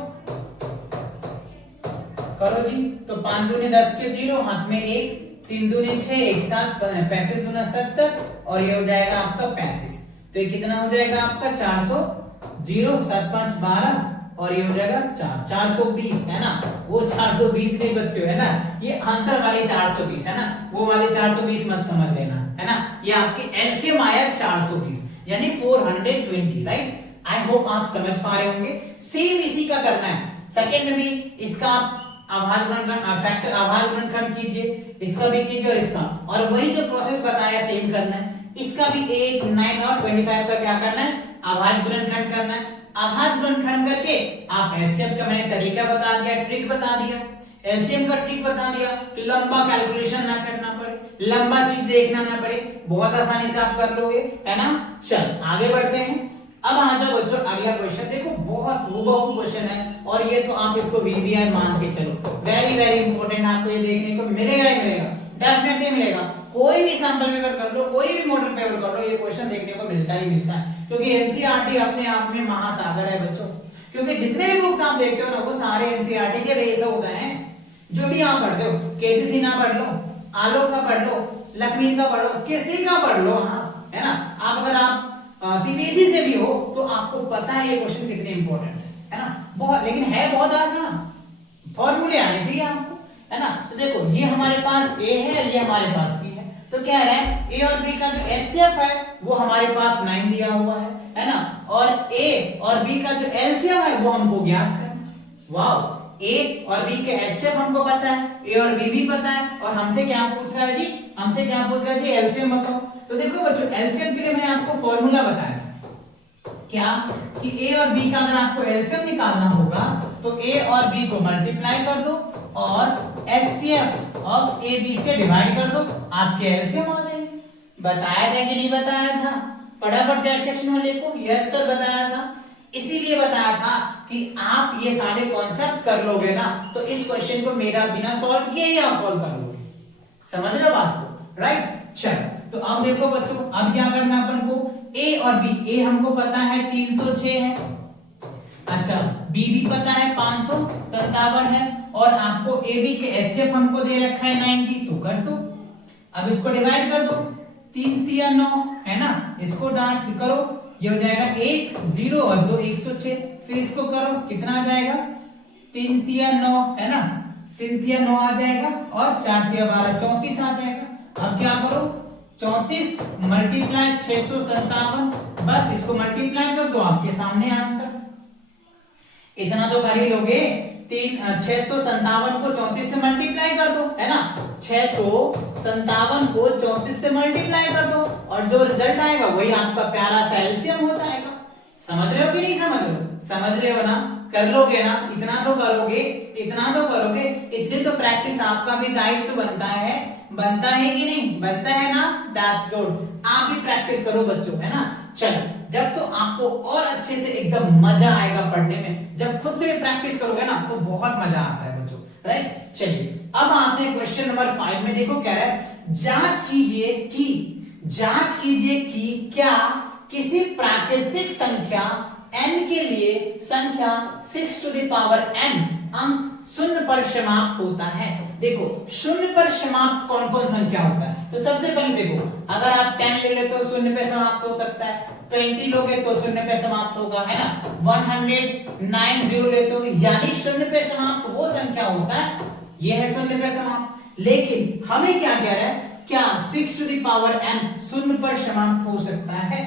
करो जी, तो 5 दूनी 10 के 0, हाथ में 1, 3 दूनी 6, 1 7, 35 दूना 70 और ये हो जाएगा आपका 35, तो ये कितना हो जाएगा आपका 400, 0 7 5 12 और ये हो जाएगा 420, है ना, वो 420 नहीं बच्चों, है ना, ये आंसर वाले 420 है ना, वो वाले 420 मत समझ लेना, है ना, ये आपकी एलसीएम आया 420 यानी 420, राइट। आई होप आप समझ पा रहे होंगे। सेम इसी का करना है सेकंड में भी, इसका आप आभाज्य गुणनखंड फैक्टर आभाज्य गुणनखंड कीजिए, इसका भी कीजिए और इसका, और वही जो प्रोसेस बताया सेम करना है, इसका भी 8 9 और 25 का क्या करना है, आभाज्य गुणनखंड करना है। आभाज्य गुणनखंड करके आप एलसीएम का मैंने तरीका बता दिया, ट्रिक बता दिया, एलसीएम का ट्रिक बता दिया कि लंबा कैलकुलेशन ना करना पड़े, लंबा चीज देखना ना पड़े, बहुत आसानी से आप कर लोगे, है ना। चल आगे बढ़ते हैं। अब आ जाओ बच्चों अगला क्वेश्चन, देखो बहुत हूबहू क्वेश्चन है और ये तो आप इसको वीवीआई मान के चलो, वेरी वेरी इंपॉर्टेंट, आपको ये देखने को मिलेगा ही मिलेगा, डेफिनेटली मिलेगा। कोई भी सैंपल पेपर कर लो, कोई भी मॉडल पेपर कर लो, ये क्वेश्चन देखने को मिलता ही मिलता है, क्योंकि एनसीईआरटी अपने आप में महासागर है बच्चों, क्योंकि जितने भी बुक्स आप देखते हो ना वो सारे एनसीईआरटी के बेस होते हैं। जो भी आप पढ़ते हो, केसी सिन्हा पढ़ लो, आलोक का पढ़ लो, लखमीर का पढ़ो, किसी का पढ़ लो, हाँ, है ना। आप अगर आप सीबीएसई से भी हो तो आपको पता है ये क्वेश्चन कितने इंपॉर्टेंट है ना, बहुत, लेकिन है बहुत आसान, फॉर्मूले आने चाहिए आपको, है ना। तो देखो ये हमारे पास ए है, ये हमारे पास बी है, तो क्या है ए और बी का जो एचसीएफ है वो हमारे पास 9 दिया हुआ है ना, और ए और बी का जो एलसीएम है वो हमको ज्ञात करना। वाओ, ए और बी के एचसीएफ हमको पता है, ए और बी भी पता है, और हमसे क्या पूछ रहा है जी, हमसे क्या पूछ रहा है जी, एलसीएम बताओ। तो देखो बच्चों एलसीएम के लिए मैंने आपको फॉर्मूला बताया था क्या, कि ए और बी का अगर आपको एलसीएम निकालना होगा तो ए और बी को मल्टीप्लाई कर दो और एचसीएफ ऑफ ए बी से डिवाइड कर दो, आपके एलसीएम आ जाएंगे। बताया था कि नहीं बताया था, फटाफट चैट सेक्शन में लिखो, यस सर बताया था, इसीलिए बताया था कि आप ये सारे कॉन्सेप्ट कर लोगे ना तो इस क्वेश्चन को मेरा बिना सॉल्व किए ही आप सॉल्व कर लोगे, समझ रहे हो बात को, राइट। चलो तो अब देखो बच्चों, अब क्या करना अपन को, ए और बी, ए हमको पता है 306 है, अच्छा बी भी पता है 557 है, और आपको ए बी के एचसीएफ हमको दे रखा है 9 जी, तो कर दो। अब इसको डिवाइड कर दो, 3 3 9 है ना, इसको डांट करो, ये हो जाएगा 1 0 और 2 106, फिर इसको करो, कितना आ जाएगा 3 3 9 है ना, 3 3 9 आ जाएगा और 4 3 12 34 आ जाएगा। अब क्या करो, 34 मल्टीप्लाई 657, बस इसको मल्टीप्लाई कर दो, आपके सामने आंसर। इतना तो कर ही लोगे, 657 को 34 से मल्टीप्लाई कर दो, है ना, 657 को 34 से मल्टीप्लाई कर दो और जो रिजल्ट आएगा वही आपका प्यारा सा एलसीएम हो जाएगा। समझ रहे हो कि नहीं समझ रहे हो, समझ रहे हो ना, कर लोगे ना, इतना तो करोगे, इतना तो करोगे, इतनी तो प्रैक्टिस आपका भी दायित्व बनता है कि नहीं, बनता है ना, दैट्स गुड। आप भी प्रैक्टिस करो बच्चों, है ना। चलो जब तो आपको और अच्छे से एकदम मजा आएगा पढ़ने में, जब खुद से भी प्रैक्टिस करोगे ना तो बहुत मजा आता है बच्चों, राइट। चलिए अब आते हैं क्वेश्चन नंबर 5 में, देखो क्या है, जांच कीजिए कि क्या किसी प्राकृतिक संख्या n के लिए संख्या 6 टू द पावर n अंक शून्य पर समाप्त होता है। देखो शून्य पर समाप्त कौन कौन संख्या होता है, तो सबसे पहले देखो, अगर आप 10 ले ले तो शून्य पे समाप्त हो सकता है, 20 लोगे तो शून्य पे समाप्त होगा, है ना, 190 ले तो यानी शून्य पे समाप्त वो संख्या होता है, ये है शून्य पे समाप्त। लेकिन हमें क्या कह रहा है, क्या 6 टू द पावर n शून्य पर समाप्त हो सकता है?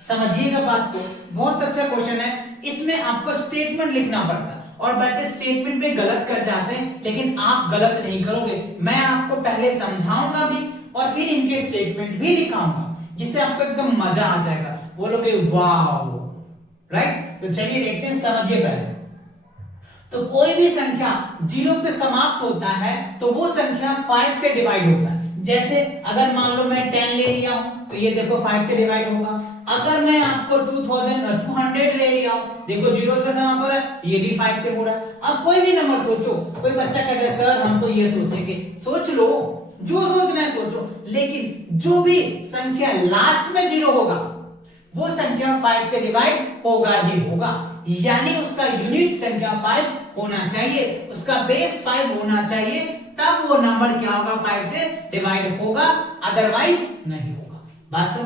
समझिएगा बात को, बहुत अच्छा क्वेश्चन है, इसमें आपको स्टेटमेंट लिखना पड़ता है और बच्चे स्टेटमेंट में गलत कर जाते हैं, लेकिन आप गलत नहीं करोगे, मैं आपको पहले समझाऊंगा भी और फिर इनके स्टेटमेंट भी लिखाऊंगा, जिससे आपको एकदम मजा आ जाएगा, बोलोगे वाओ, राइट। तो चलिए देखते हैं, समझिए पहले। तो कोई भी संख्या 0 पे समाप्त होता है तो वो संख्या 5 से डिवाइड होता है। जैसे अगर मान लो मैं 10 ले लिया हूं तो ये देखो 5 से डिवाइड होगा, अगर मैं आपको 200 ले लिया हूं, देखो जीरो पे समाप्त हो रहा है, ये भी 5 से हो रहा है। अब कोई भी नंबर सोचो, कोई बच्चा कहता है सर हम तो ये सोचेंगे, सोच लो, जो सोचना है सोचो, लेकिन जो भी संख्या लास्ट में जीरो होगा वो संख्या 5 से डिवाइड होगा ही होगा, यानी उसका यूनिट संख्या 5 होना चाहिए, उसका बेस 5 होना चाहिए, तब वो नंबर क्या होगा 5 से डिवाइड होगा, अदरवाइज नहीं होगा। बात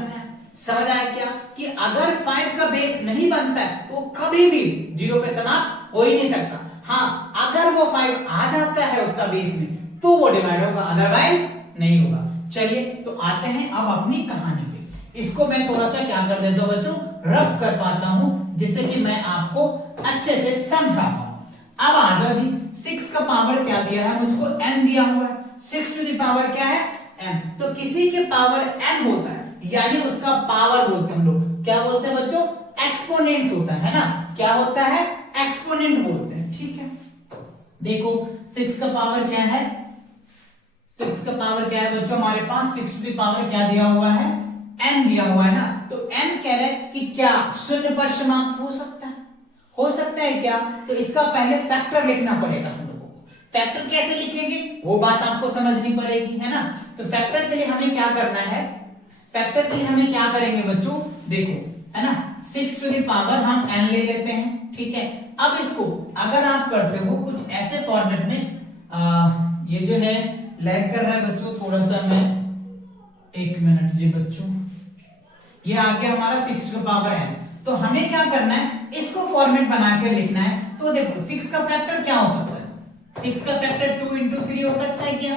समझ आया क्या कि अगर 5 का बेस नहीं बनता है तो कभी भी जीरो पे समाप्त हो ही नहीं सकता। हाँ, अगर वो 5 आ जाता है उसका बेस में तो वो डिवाइड होगा, अदरवाइज नहीं होगा। चलिए तो आते हैं अब अपनी कहानी पे। इसको मैं थोड़ा सा क्या कर देता हूं बच्चों, रफ कर पाता हूं, जिससे कि मैं आपको अच्छे से समझा पाऊं। अब आ जाओ जी, 6 का पावर क्या दिया है मुझको, n दिया हुआ है। 6 टू द पावर क्या है, n। तो किसी के पावर n होता है, यानी उसका पावर बोलते हैं हम लोग, क्या बोलते हैं बच्चों, एक्सपोनेंट्स होता है ना, क्या होता है, एक्सपोनेंट बोलते हैं। ठीक है, देखो 6 का पावर क्या है, 6 का पावर क्या है बच्चों हमारे पास, 6 टू द पावर क्या दिया हुआ है, n दिया हुआ है ना। तो n कह रहे हैं कि क्या शून्य पर समाप्त हो सकता है, हो सकता है क्या, तो इसका पहले फैक्टर लिखना पड़ेगा हम लोगों को। फैक्टर कैसे लिखेंगे वो बात आपको समझनी पड़ेगी, है ना। तो फैक्टर के लिए हमें क्या करना है, फैक्टर के लिए हमें क्या करेंगे बच्चों, देखो है ना, 6 टू द पावर हम n ले लेते हैं, ठीक है। अब इसको अगर आप करते हो कुछ ऐसे फॉर्मेट में, ये जो है लैग कर रहा है बच्चों थोड़ा सा, मैं 1 मिनट जी बच्चों, ये आ गया हमारा 6 टू द पावर n। तो हमें क्या करना है, इसको फॉर्मेट बना के लिखना है। तो देखो 6 का फैक्टर क्या हो सकता है, 6 का फैक्टर 2 into 3 हो सकता है क्या,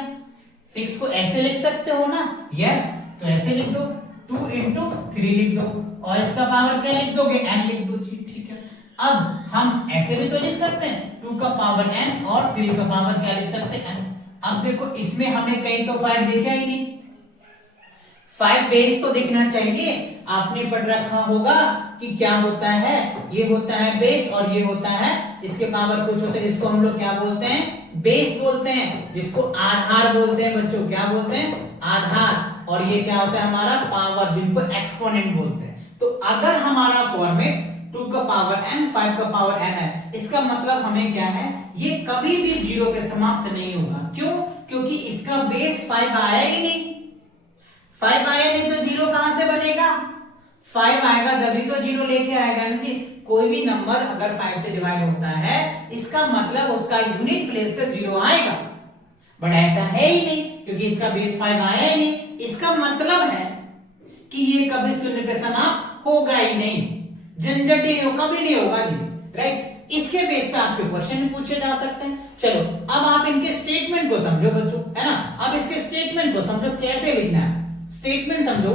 6 को ऐसे लिख सकते हो ना, यस, तो ऐसे लिख दो, 2 into 3 लिख दो, और इसका पावर क्या लिख दोगे, n लिख दो जी, ठीक है। अब हम ऐसे भी तो लिख सकते हैं, 2 का पावर n और 3 का पावर क्या लिख सकते हैं, n। अब देखो इसमें हमें कहीं तो 5 दिखा ही नहीं, 5 बेस तो दिखना चाहिए, आपने पढ़ रखा होगा कि क्या होता है, ये होता है बेस और ये होता है इसके पावर कुछ होते हैं, जिसको हम लोग क्या बोलते हैं, बेस बोलते हैं, जिसको आधार बोलते हैं बच्चों, क्या बोलते हैं, आधार। और ये क्या होता है हमारा पावर, जिनको एक्सपोनेंट बोलते हैं। तो अगर हमारा फॉर्मेट 2 का पावर n 5 का पावर n है, इसका मतलब हमें क्या है, ये कभी भी जीरो पे समाप्त नहीं होगा। क्यों, क्योंकि इसका बेस 5 आया ही नहीं, 5 आया नहीं तो जीरो कहां से बनेगा, 5 आएगा तभी तो जीरो लेके आएगा ना जी। कोई भी नंबर अगर 5 से डिवाइड होता है, इसका मतलब उसका यूनिट प्लेस पे जीरो आएगा, बट ऐसा है ही नहीं, क्योंकि इसका बेस 5 आया ही नहीं। इसका मतलब है कि ये कभी शून्य पे समाप्त होगा ही नहीं, झंझट ही कभी नहीं होगा जी, राइट। इसके बेस पे आपके क्वेश्चन भी पूछे जा सकते हैं। चलो अब आप इनके स्टेटमेंट को समझो बच्चों, है ना। अब इसके स्टेटमेंट को समझो कैसे लिखना है, स्टेटमेंट समझो।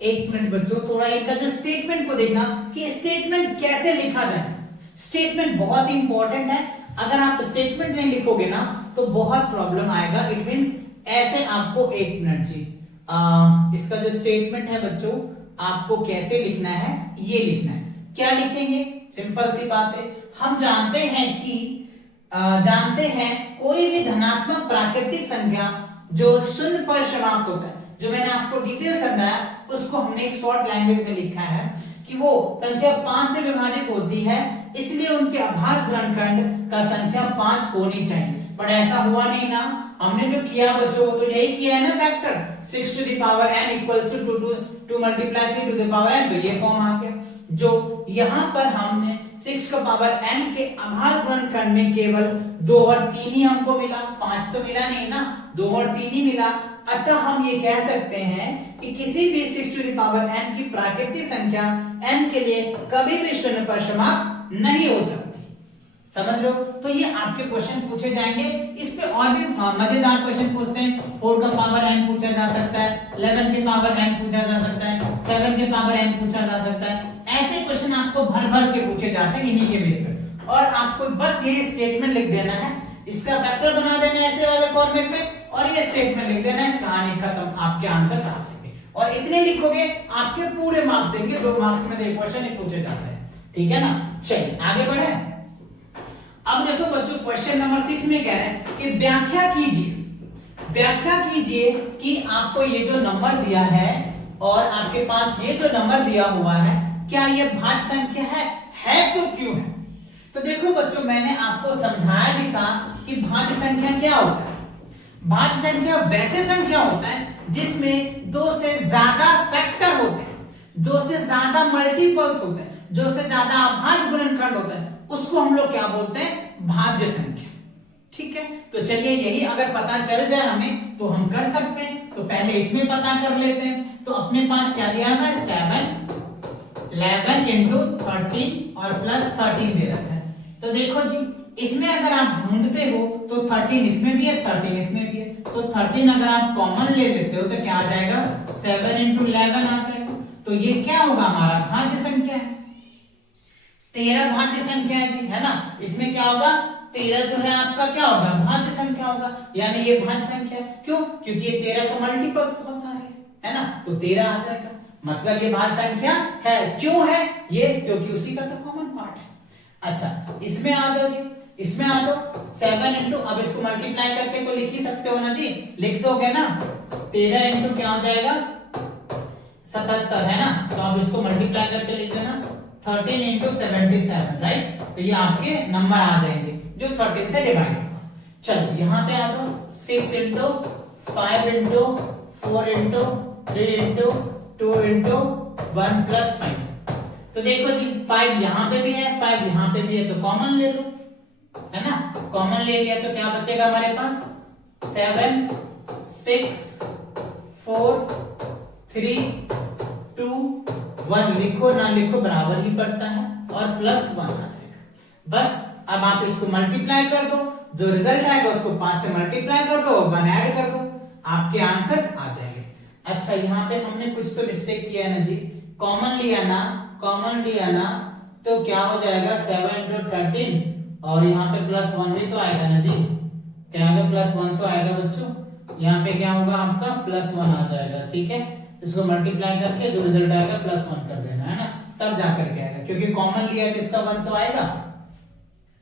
1 मिनट बच्चों, थोड़ा इनका जो स्टेटमेंट को देखना कि स्टेटमेंट कैसे लिखा जाए। स्टेटमेंट बहुत इंपॉर्टेंट है, अगर आप स्टेटमेंट नहीं लिखोगे ना तो बहुत प्रॉब्लम आएगा। इट मींस ऐसे आपको 1 मिनट जी, इसका जो स्टेटमेंट है बच्चों आपको कैसे लिखना है, ये लिखना है। क्या लिखेंगे, सिंपल सी बात है, हम जानते हैं कोई भी धनात्मक प्राकृतिक संख्या जो शून्य पर समाप्त होता है, जो मैंने आपको डिटेल समझाया उसको हमने एक शॉर्ट लैंग्वेज में लिखा है कि वो संख्या 5 से विभाजित होती है, इसलिए उनके अभाज्य गुणनखंड का संख्या 5 होनी चाहिए। पर ऐसा हुआ नहीं ना, हमने जो किया बच्चों वो तो यही किया है ना, factor 6 to the power n equals to 2 multiply 3 to the power n, तो ये फॉर्म आ गया। जो यहां पर हमने 6 का पावर n के अभाज्य गुणनखंड में केवल 2 और 3 ही हमको मिला, 5 तो मिला नहीं ना, 2 और 3 ही मिला। अतः हम ये कह सकते हैं कि किसी भी 6 टू द पावर n की प्राकृतिक संख्या n के लिए कभी भी शून्य पर समाप्त नहीं हो सकती। समझ लो, तो ये आपके क्वेश्चन पूछे जाएंगे। इस पे और भी मजेदार क्वेश्चन पूछते हैं। 4 का पावर n पूछा जा सकता है, 11 के पावर n पूछा जा सकता है, 7 के पावर n पूछा जा सकता है। ऐसे क्वेश्चन आपको भर भर के पूछे जाते हैं इन्हीं के बेस पर, और आपको बस ये स्टेटमेंट लिख देना है, इसका फैक्टर बना देना है ऐसे वाले फॉर्मेट में, और ये स्टेटमेंट लिख देना है, कहानी खत्म, आपके आंसर आ जाएंगे। और इतने लिखोगे आपके पूरे मार्क्स देंगे, 2 मार्क्स में 1 क्वेश्चन पूछे जाते हैं, ठीक है ना। चलिए आगे बढ़े। अब देखो बच्चों क्वेश्चन नंबर 6 में कह रहे हैं कि व्याख्या कीजिए कि आपको ये जो नंबर दिया है और आपके पास ये जो नंबर दिया हुआ है क्या ये भाज्य संख्या है तो क्यों है? तो देखो बच्चों, मैंने आपको समझाया भी था कि भाज्य संख्या क्या होता है। भाज्य संख्या वैसे संख्या होता है जिसमें दो से ज्यादा फैक्टर होते हैं, दो से ज्यादा मल्टीपल्स होते हैं, जो से ज्यादा अभाज्य गुणनखंड होता है, उसको हम लोग क्या बोलते हैं? भाज्य संख्या। ठीक है, तो चलिए यही अगर पता चल जाए हमें तो हम कर सकते हैं। तो पहले इसमें पता कर लेते हैं। तो अपने पास क्या दिया है? 7 11 इंटू 13 और प्लस 13 दे रखा है। तो देखो जी, इसमें अगर आप ढूंढते हो तो 13 इसमें भी है, 13 इसमें भी है। तो 13 अगर आप कॉमन ले लेते हो तो क्या आ जाएगा? 7 इंटू 11 आ जाएगा। तो ये क्या होगा? हमारा भाज्य संख्या है। 13 भाज्य संख्या है जी, है ना। इसमें क्या होगा? 13 जो है आपका क्या होगा? भाज्य संख्या होगा, यानी ये भाज्य संख्या है। क्यों? क्योंकि ये 13 का मल्टीपल्स बहुत सारे है ना, तो 13 आ जाएगा, मतलब ये भाज्य संख्या है। क्यों है ये? क्योंकि उसी का तो कॉमन पार्ट है। अच्छा, इसमें आ जाओ जी, इसमें आ जाओ 7 इंटू, अब इसको मल्टीप्लाई करके तो लिख ही सकते हो ना जी, लिख दोगे ना। 13 इंटू क्या हो जाएगा? 77 है ना, तो अब इसको मल्टीप्लाई करके लिख देना 13 इंटू 77, राइट। तो ये आपके नंबर आ जाएंगे जो 13 से डिवाइड होगा। चलो यहाँ पे आ जाओ 6 into 5 into 4 into 3 into 2 into 1 plus 5। तो देखो जी 5 यहाँ पे भी है, 5 यहाँ पे भी है, तो कॉमन ले लो, है ना। कॉमन ले लिया तो क्या बचेगा हमारे पास? 7 6 4 3 2 1, लिखो ना लिखो बराबर ही पड़ता है, और प्लस 1 आ जाएगा। बस अब आप इसको मल्टीप्लाई कर दो, जो रिजल्ट आएगा उसको 5 से मल्टीप्लाई कर दो, 1 ऐड कर दो, आपके आंसर्स आ जाएंगे। अच्छा, यहाँ पे हमने कुछ तो मिस्टेक किया है ना जी, कॉमन लिया ना, कॉमन लिया ना, तो क्या हो जाएगा? 7 इंटू 13 और यहाँ पे प्लस 1 भी तो आएगा ना जी, क्या आएगा? प्लस 1 तो आएगा बच्चों। यहाँ पे क्या होगा आपका? प्लस 1 आ जाएगा, ठीक है। इसको मल्टीप्लाई करके जो रिजल्ट आएगा प्लस 1 कर देना, है ना, तब जाकर के आएगा, क्योंकि कॉमन लिया है तो इसका 1 तो आएगा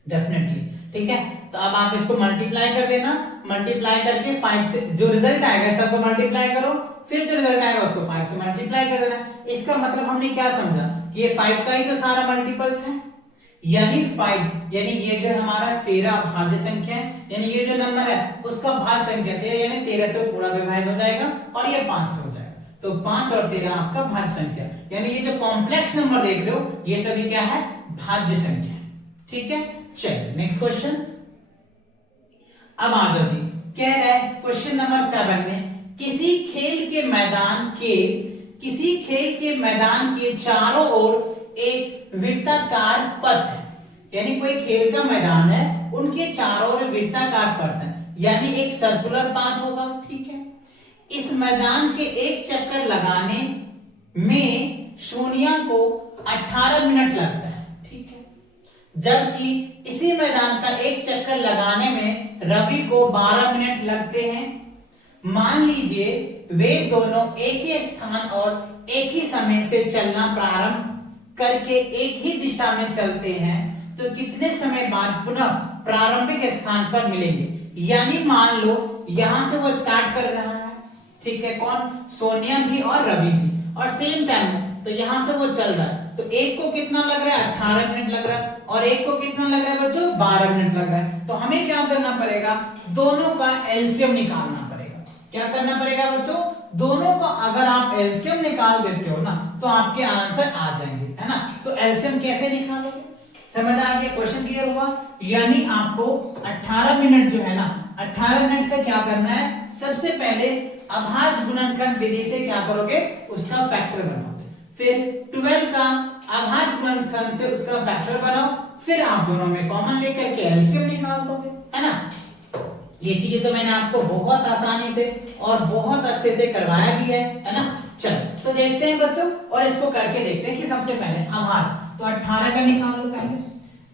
डेफिनेटली, ठीक है। तो अब आप इसको मल्टीप्लाई कर देना, मल्टीप्लाई करके 5 से जो रिजल्ट आएगा सबको मल्टीप्लाई करो, फिर जो रिजल्ट आएगा उसको 5 से मल्टीप्लाई कर देना। इसका मतलब हमने क्या समझा कि ये 5 का ही तो सारा मल्टीपल्स है, यानी 5, यानी ये जो हमारा 13 भाज्य संख्या है, यानी ये जो नंबर है उसका भाज्य संख्या 13, यानी 13 से पूरा विभाजित हो जाएगा और ये 5 से हो जाएगा। तो 5 और 13 आपका भाज्य संख्या, यानी ये जो कॉम्प्लेक्स नंबर देख रहे हो ये सभी क्या है? भाज्य संख्या, ठीक है। चलिए नेक्स्ट क्वेश्चन। अब आ जाओ जी, कह रहा है क्वेश्चन नंबर 7 में किसी खेल के मैदान के चारों ओर एक वृत्ताकार पथ है, यानी कोई खेल का मैदान है, उनके चारों ओर वृत्ताकार पथ है, यानी एक सर्कुलर पाथ होगा, ठीक है। इस मैदान के एक चक्कर लगाने में सोनिया को 18 मिनट लगता है, ठीक है, जबकि इसी मैदान का एक चक्कर लगाने में रवि को 12 मिनट लगते हैं। मान लीजिए वे दोनों एक ही स्थान और एक ही समय से चलना प्रारंभ करके एक ही दिशा में चलते हैं, तो कितने समय बाद पुनः प्रारंभिक स्थान पर मिलेंगे। यानी मान लो यहां से वो स्टार्ट कर रहा है, ठीक है, कौन? सोनिया भी और रवि भी, और सेम टाइम में, तो यहां से वो चल रहा है, तो एक को कितना लग रहा है? 18 मिनट लग रहा है, और एक को कितना लग रहा है बच्चों? 12 मिनट लग रहा है। तो हमें क्या करना पड़ेगा? दोनों का एलसीएम निकालना पड़ेगा। क्या करना पड़ेगा बच्चों? दोनों का अगर आप एलसीएम निकाल देते हो ना तो आपके आंसर आ जाएंगे, है ना। तो एलसीएम कैसे निकालोगे? समझ आ गया? क्वेश्चन क्लियर हुआ? यानी आपको 18 मिनट जो है ना, 18 मिनट का क्या करना है? सबसे पहले अभाज्य गुणनखंड विधि से क्या करोगे? उसका फैक्टर बनाओगे, फिर 12 का अभाज्य गुणनखंड से उसका फैक्टर बनाओ, फिर आप दोनों में कॉमन लेकर के एलसीएम निकाल दोगे, है ना। ये चीजें तो मैंने आपको बहुत आसानी से और बहुत अच्छे से करवाया भी है ना। चलो तो देखते हैं बच्चों, और इसको करके देखते हैं कि सबसे पहले अभाज्य, तो 18 का निकाल लो पहले।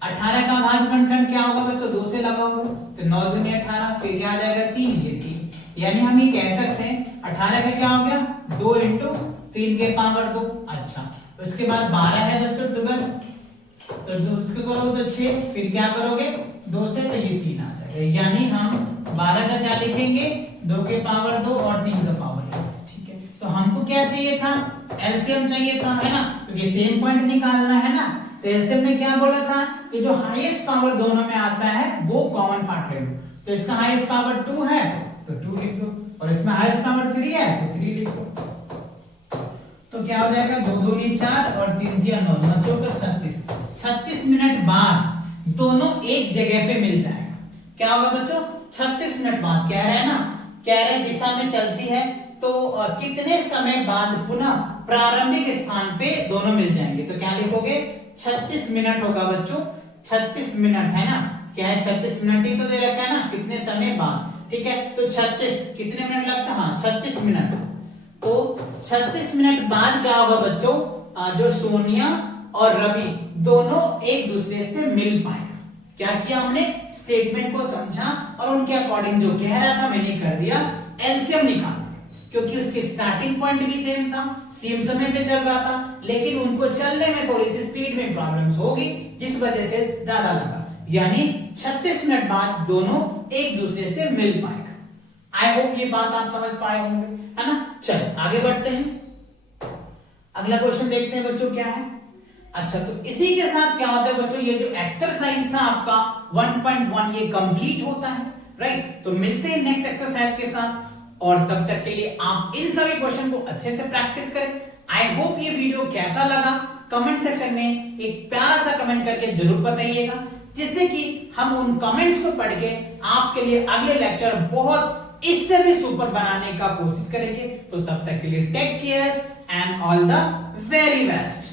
18 का अभाज्य गुणनखंड क्या होगा बच्चों? 2 से लगाओगे तो 9 दूनी 18, फिर क्या आ जाएगा? 3, ये 3, यानी हम ये कह सकते हैं 18 का क्या हो गया? 2 इंटू 3 के पावर 2। अच्छा, उसके बाद 12 है बच्चों 12, तो 2 इसको करोगे तो 6, फिर क्या करोगे? 2 से, तो ये 3 आ जाएगा, यानी हम 12 का क्या लिखेंगे? 2 के पावर 2 और 3 का पावर 2, ठीक है। तो हमको क्या चाहिए था, एलसीएम चाहिए था, है ना, तो ये सेम पॉइंट निकालना है ना। तो एलसीएम में क्या बोला था कि जो हाईएस्ट पावर दोनों में आता है वो कॉमन पार्ट ले लो। तो इसका हाईएस्ट पावर 2 है तो 2 लिख दो, और इसमें हाईएस्ट पावर 3 है तो 3 लिख दो। तो क्या हो जाएगा, 2 2 4 और 3 3 9 9 चौका 36। 36 मिनट बाद दोनों एक जगह पे मिल जाएगा। क्या होगा बच्चों, 36 मिनट बाद कह रहे हैं ना, कह रहे दिशा में चलती है तो कितने समय बाद पुनः प्रारंभिक स्थान पे दोनों मिल जाएंगे। तो क्या लिखोगे, 36 मिनट होगा बच्चों, 36 मिनट है ना, क्या है 36 मिनट ही तो दे रखा है ना, कितने समय बाद, ठीक है। तो 36 कितने मिनट लगता है, हाँ 36 मिनट। तो 36 मिनट बाद क्या होगा बच्चों, जो सोनिया और रवि दोनों एक दूसरे से मिल पाएगा। क्या किया हमने, स्टेटमेंट को समझा और उनके अकॉर्डिंग जो कह रहा था मैंने कर दिया, एलसीएम निकाल, क्योंकि उसकी स्टार्टिंग पॉइंट भी सेम था, सेम समय पे चल रहा था, लेकिन उनको चलने में थोड़ी सी स्पीड में प्रॉब्लम्स होगी जिस वजह से ज्यादा लगा, यानी 36 मिनट बाद दोनों एक दूसरे से मिल पाएगा। आई होप ये बात आप समझ पाए होंगे, है ना। चलो आगे बढ़ते हैं, अगला क्वेश्चन देखते हैं बच्चों क्या है। अच्छा, तो इसी के साथ क्या होता है बच्चों, ये जो एक्सरसाइज था आपका 1.1 ये कंप्लीट होता है, राइट। तो मिलते हैं नेक्स्ट एक्सरसाइज के साथ, और तब तक के लिए आप इन सभी क्वेश्चन को अच्छे से प्रैक्टिस करें। आई होप ये वीडियो कैसा लगा, कमेंट सेक्शन में एक प्यारा सा कमेंट करके जरूर बताइएगा, जिससे कि हम उन कमेंट्स को पढ़ के आपके लिए अगले लेक्चर बहुत इससे भी सुपर बनाने का कोशिश करेंगे। तो तब तक के लिए take care and all the very best.